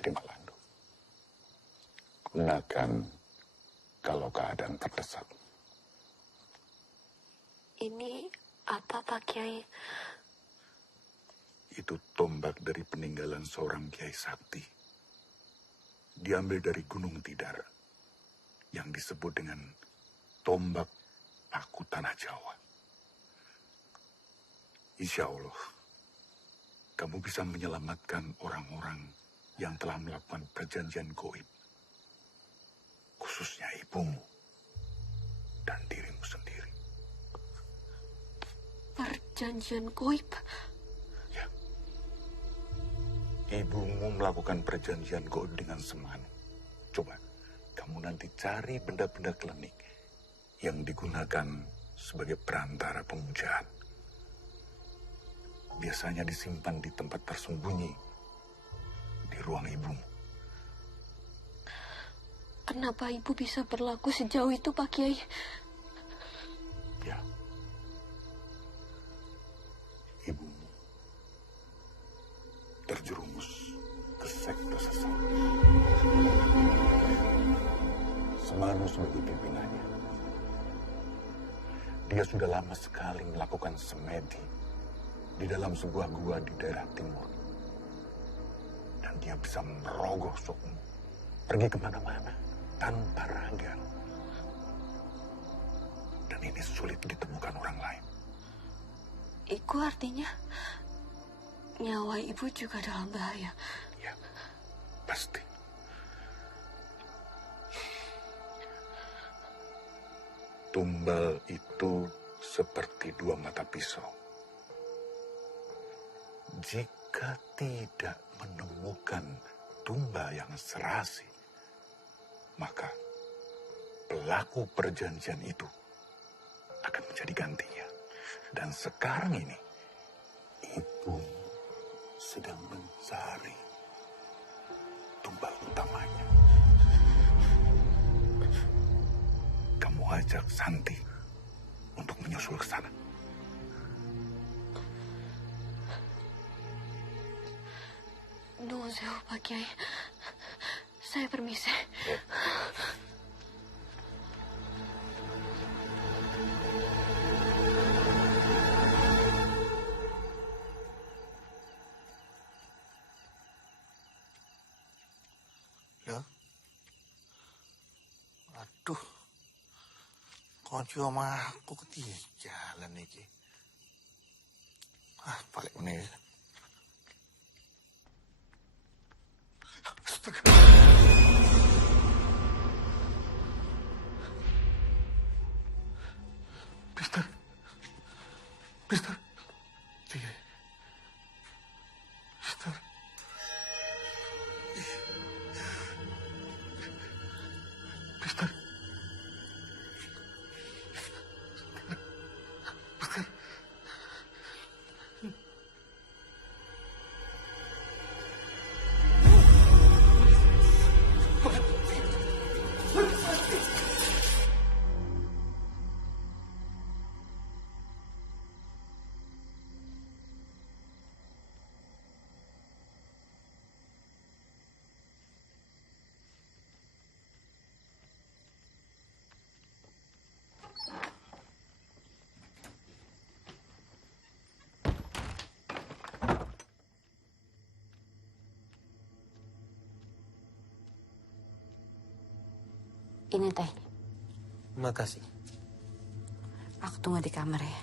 Terima Landu. Gunakan kalau keadaan terdesak. Ini apa, Pak Kiai? Itu tombak dari peninggalan seorang Kiai Sakti. Diambil dari Gunung Tidar. Yang disebut dengan tombak Paku Tanah Jawa. Insya Allah, kamu bisa menyelamatkan orang-orang yang telah melakukan perjanjian goib. Khususnya ibumu dan dirimu sendiri. Perjanjian goib? Ya. Ibumu melakukan perjanjian goib dengan Semanu. Coba, kamu nanti cari benda-benda klinik yang digunakan sebagai perantara pemujaan. Biasanya disimpan di tempat tersembunyi di ruang ibumu. Kenapa ibu bisa berlaku sejauh itu, Pak Kiai? Ya. Ibumu terjerumus ke sekte sesat. Semanu sebagai pimpinannya. Dia sudah lama sekali melakukan semedi di dalam sebuah gua di daerah timur. Dan dia bisa merogoh sukmu, pergi kemana-mana tanpa raga. Dan ini sulit ditemukan orang lain. Itu artinya nyawa ibu juga dalam bahaya. Ya, pasti. Tumbal itu seperti dua mata pisau. Jika tidak menemukan tumbal yang serasi, maka pelaku perjanjian itu akan menjadi gantinya. Dan sekarang ini, ibu sedang mencari tumbal utamanya. Kamu ajak Santi untuk menyusul ke sana. Nuwun sewu, Pak Kiai. Saya permisi. Ya. Aduh. Kunci omahku ketinggalan iki. Balik meneh. Mister. Mister. Piye? Mister. Mister. Ini teh. Makasih. Aku tunggu di kamar ya.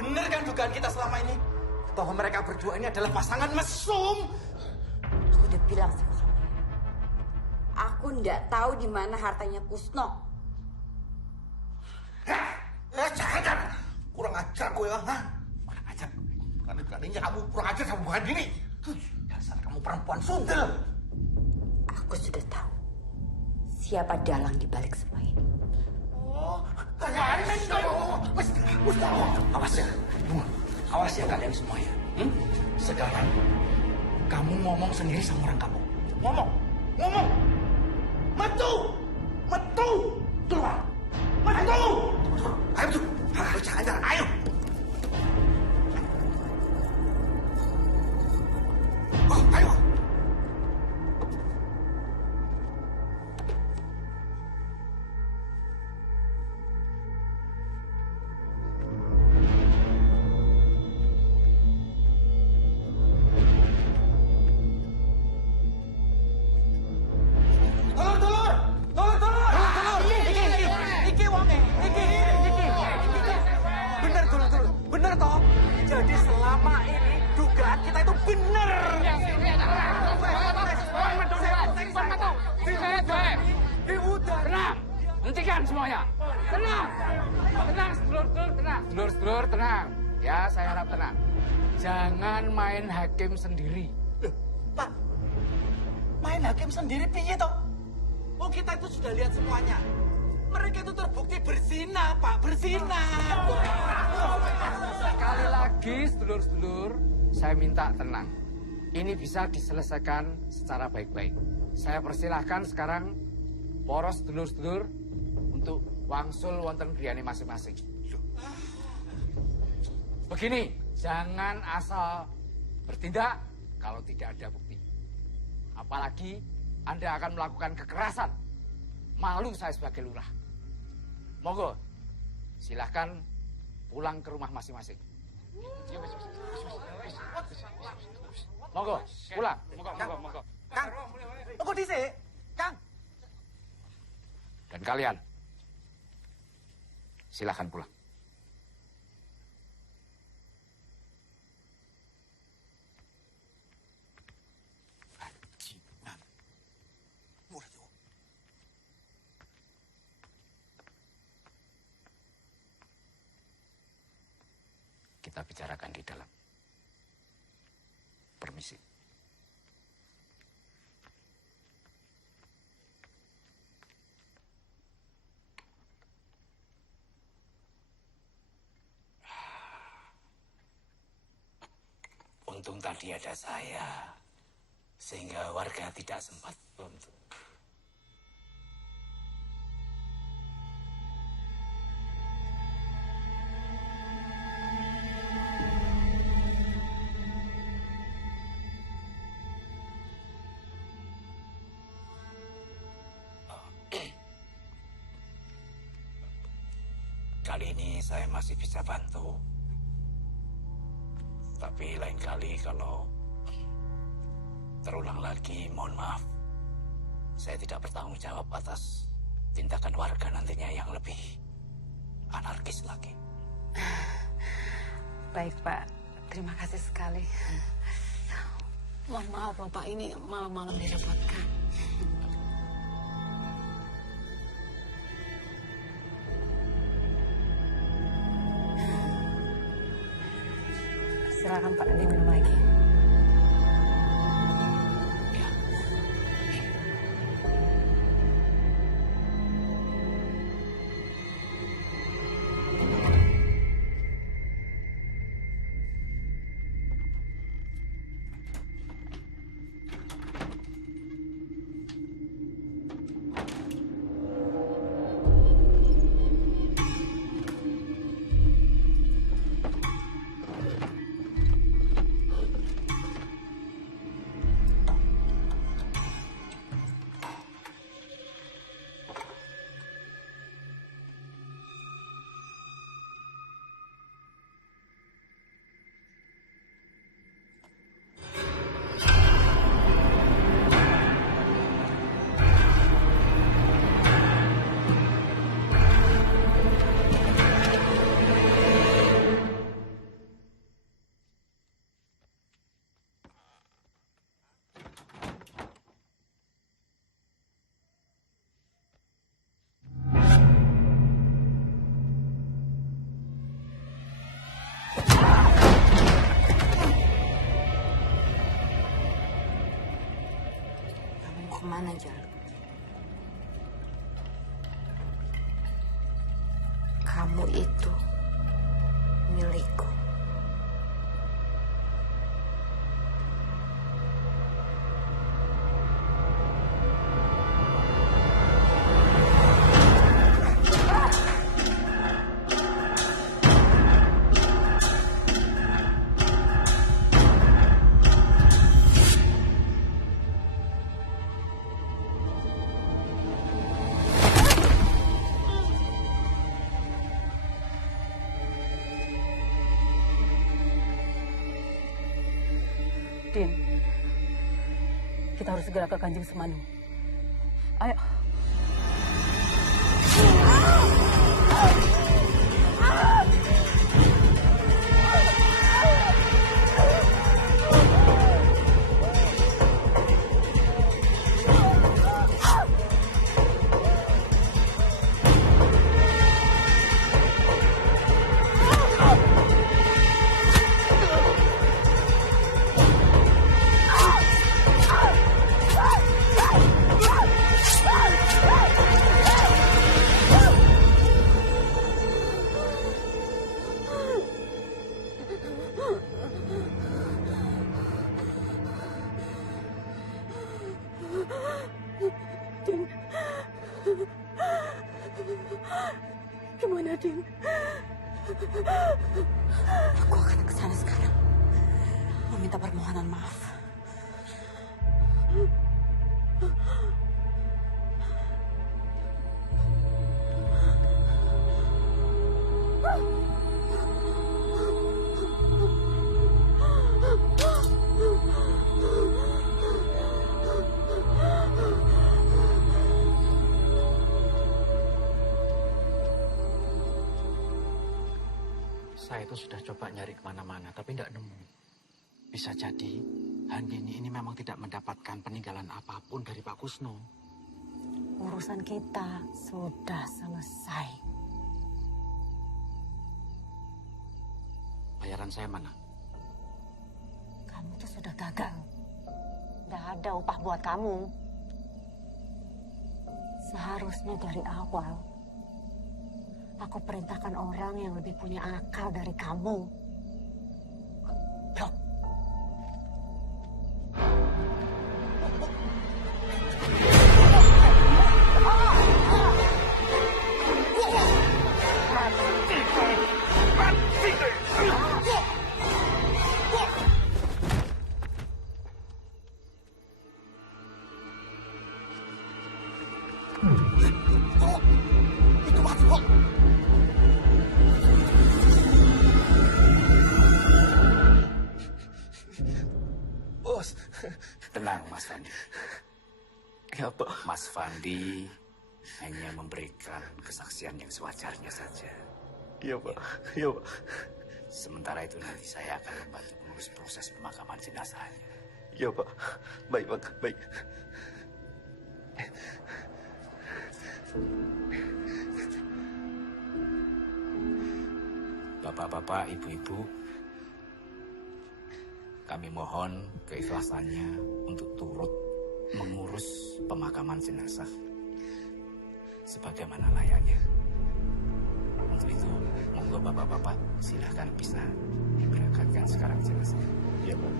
Bener kan dugaan kita selama ini? Bahwa mereka berdua ini adalah pasangan mesum. Aku udah bilang sama kamu. Aku nggak tahu di mana hartanya Kusno. Jangan. Kurang ajar gue, ha? Kurang ajar. Berani-beraninya kamu kurang ajar sama Bu Andini. Dasar kamu perempuan sundel. Aku sudah tahu siapa dalang di balik semua ini. Awas ya, awas ya kalian semua ya. Sekarang kamu ngomong sendiri sama orang kamu. Ngomong. Metu. Keluar. Metu. Ayo tuh. Jangan. Ayo. Ayo. Hentikan semuanya. Tenang. Tenang, sedulur-sedulur, tenang. Sedulur-sedulur, tenang. Ya, saya harap tenang. Jangan main hakim sendiri. Pak, main hakim sendiri piye toh? Oh, kita itu sudah lihat semuanya. Mereka itu terbukti berzina, Pak, berzina. Sekali lagi, sedulur-sedulur, saya minta tenang. Ini bisa diselesaikan secara baik-baik. Saya persilahkan sekarang poros sedulur-sedulur untuk wangsul wonten griyane masing-masing. Begini, jangan asal bertindak kalau tidak ada bukti. Apalagi Anda akan melakukan kekerasan. Malu saya sebagai lurah. Monggo, silahkan pulang ke rumah masing-masing. Monggo, pulang. Monggo. Kang, tunggu dhisik. Kang. Dan kalian, silahkan pulang. Kita bicarakan di dalam. Permisi. Untung tadi ada saya, sehingga warga tidak sempat untuk. Kali ini saya masih bisa bantu. Tapi lain kali kalau terulang lagi, mohon maaf. Saya tidak bertanggung jawab atas tindakan warga nantinya yang lebih anarkis lagi. Baik, Pak. Terima kasih sekali. Mohon maaf, Bapak, ini malam-malam direpotkan. Silakan Pak, diminum lagi. Kemana, Jal? Kamu itu milikku. Din, kita harus segera ke Kanjeng Semanu. Ayo. Din. Gimana, Din? Aku akan ke sana sekarang. Meminta permohonan maaf. Saya itu sudah coba nyari kemana-mana, tapi tidak nemu. Bisa jadi, Handini ini memang tidak mendapatkan peninggalan apapun dari Pak Kusno. Urusan kita sudah selesai. Bayaran saya mana? Kamu tuh sudah gagal. Tidak ada upah buat kamu. Seharusnya dari awal, aku perintahkan orang yang lebih punya akal dari kamu. Blok. Kok itu mati kok. Bos. Tenang, Mas Fandi. Ya, Pak. Mas Fandi hanya memberikan kesaksian yang sewajarnya saja. Iya, Pak. Iya, Pak. Sementara itu nanti saya akan membantu mengurus proses pemakaman jenazahnya. Iya, Pak. Baik, Pak. Baik. Bapak-bapak, ibu-ibu, kami mohon keikhlasannya untuk turut mengurus pemakaman jenazah sebagaimana layaknya. Untuk itu, monggo bapak-bapak silahkan bisa berangkatkan sekarang jenazah. Iya, Pak.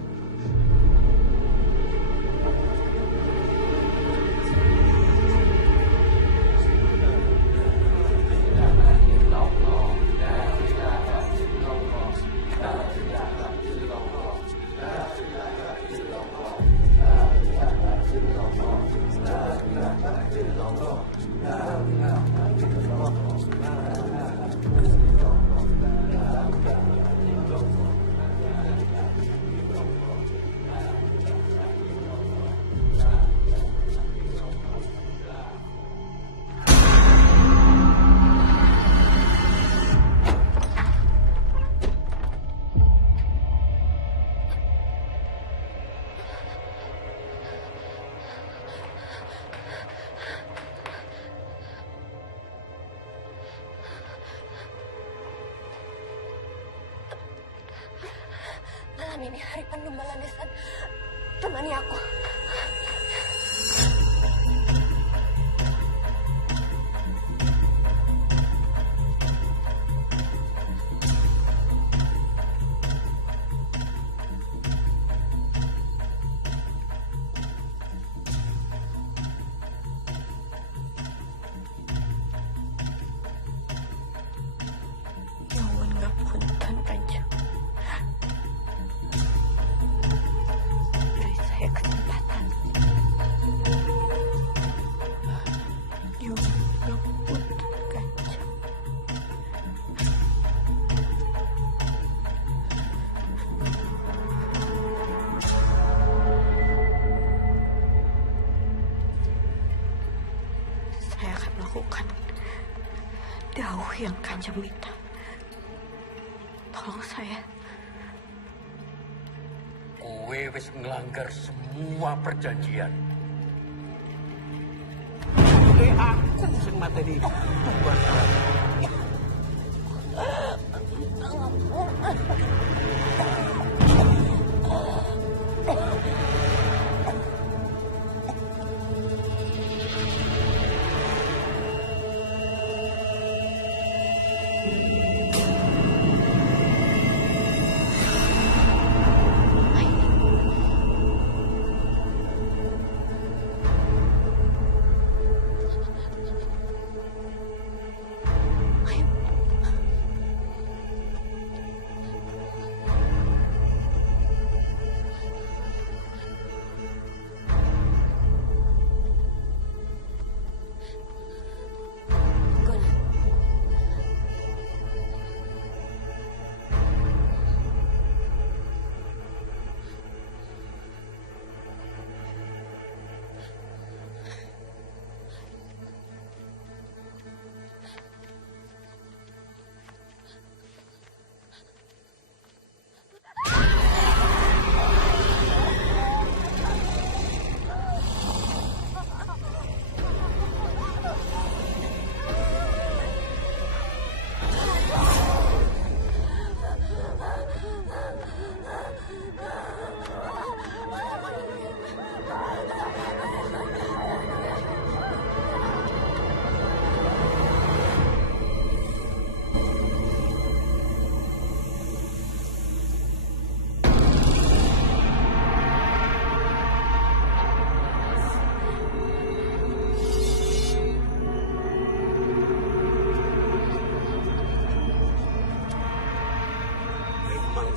Malam ini hari penumbalan Desan. Temani aku. Nyuwun ngapunten Kanjeng. Beri saya kesempatan. Nyuwun ngapunten Kanjeng. Saya akan melakukan dawuh yang Kanjeng minta. Tolong saya. Kowe wis nglanggar semua perjanjian. Aku sing mateni tumbas.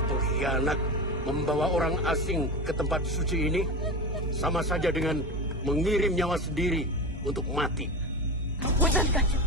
Pengkhianat membawa orang asing ke tempat suci ini sama saja dengan mengirim nyawa sendiri untuk mati. Punten Kanjeng.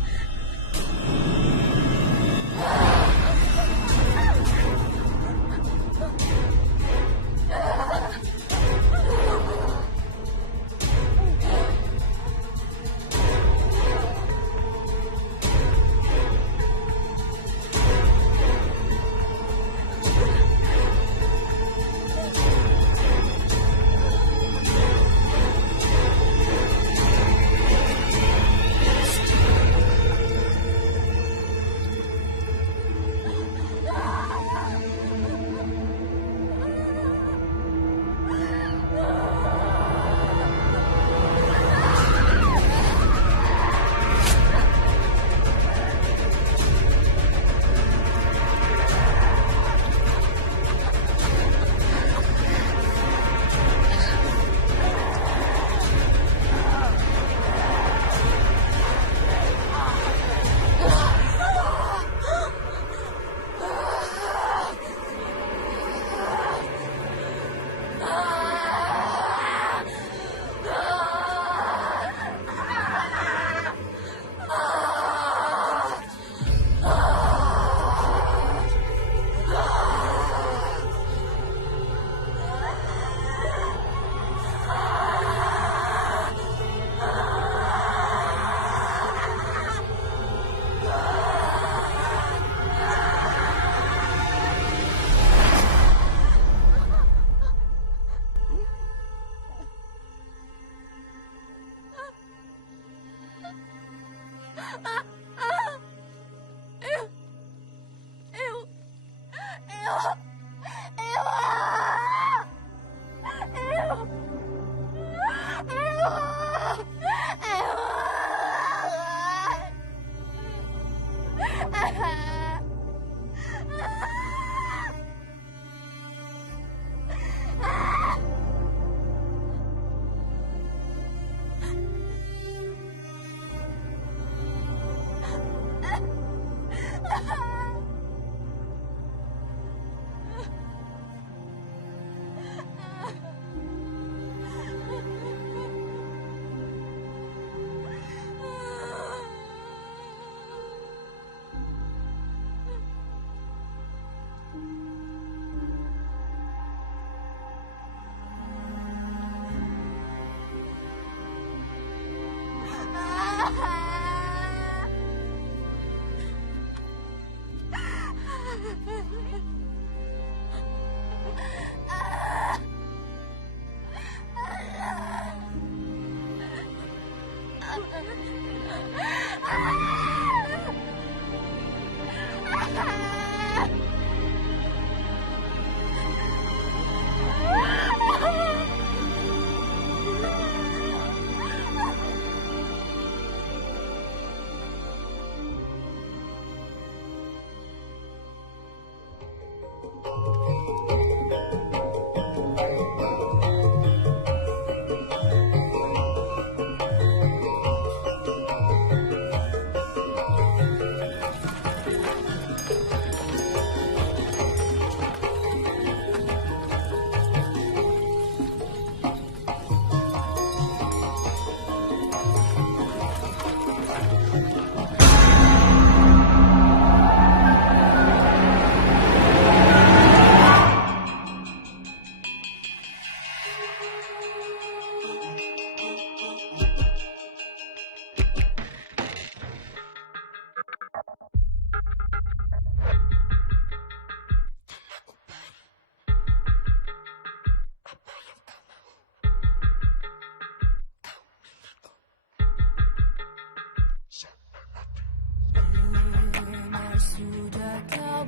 Sudah kau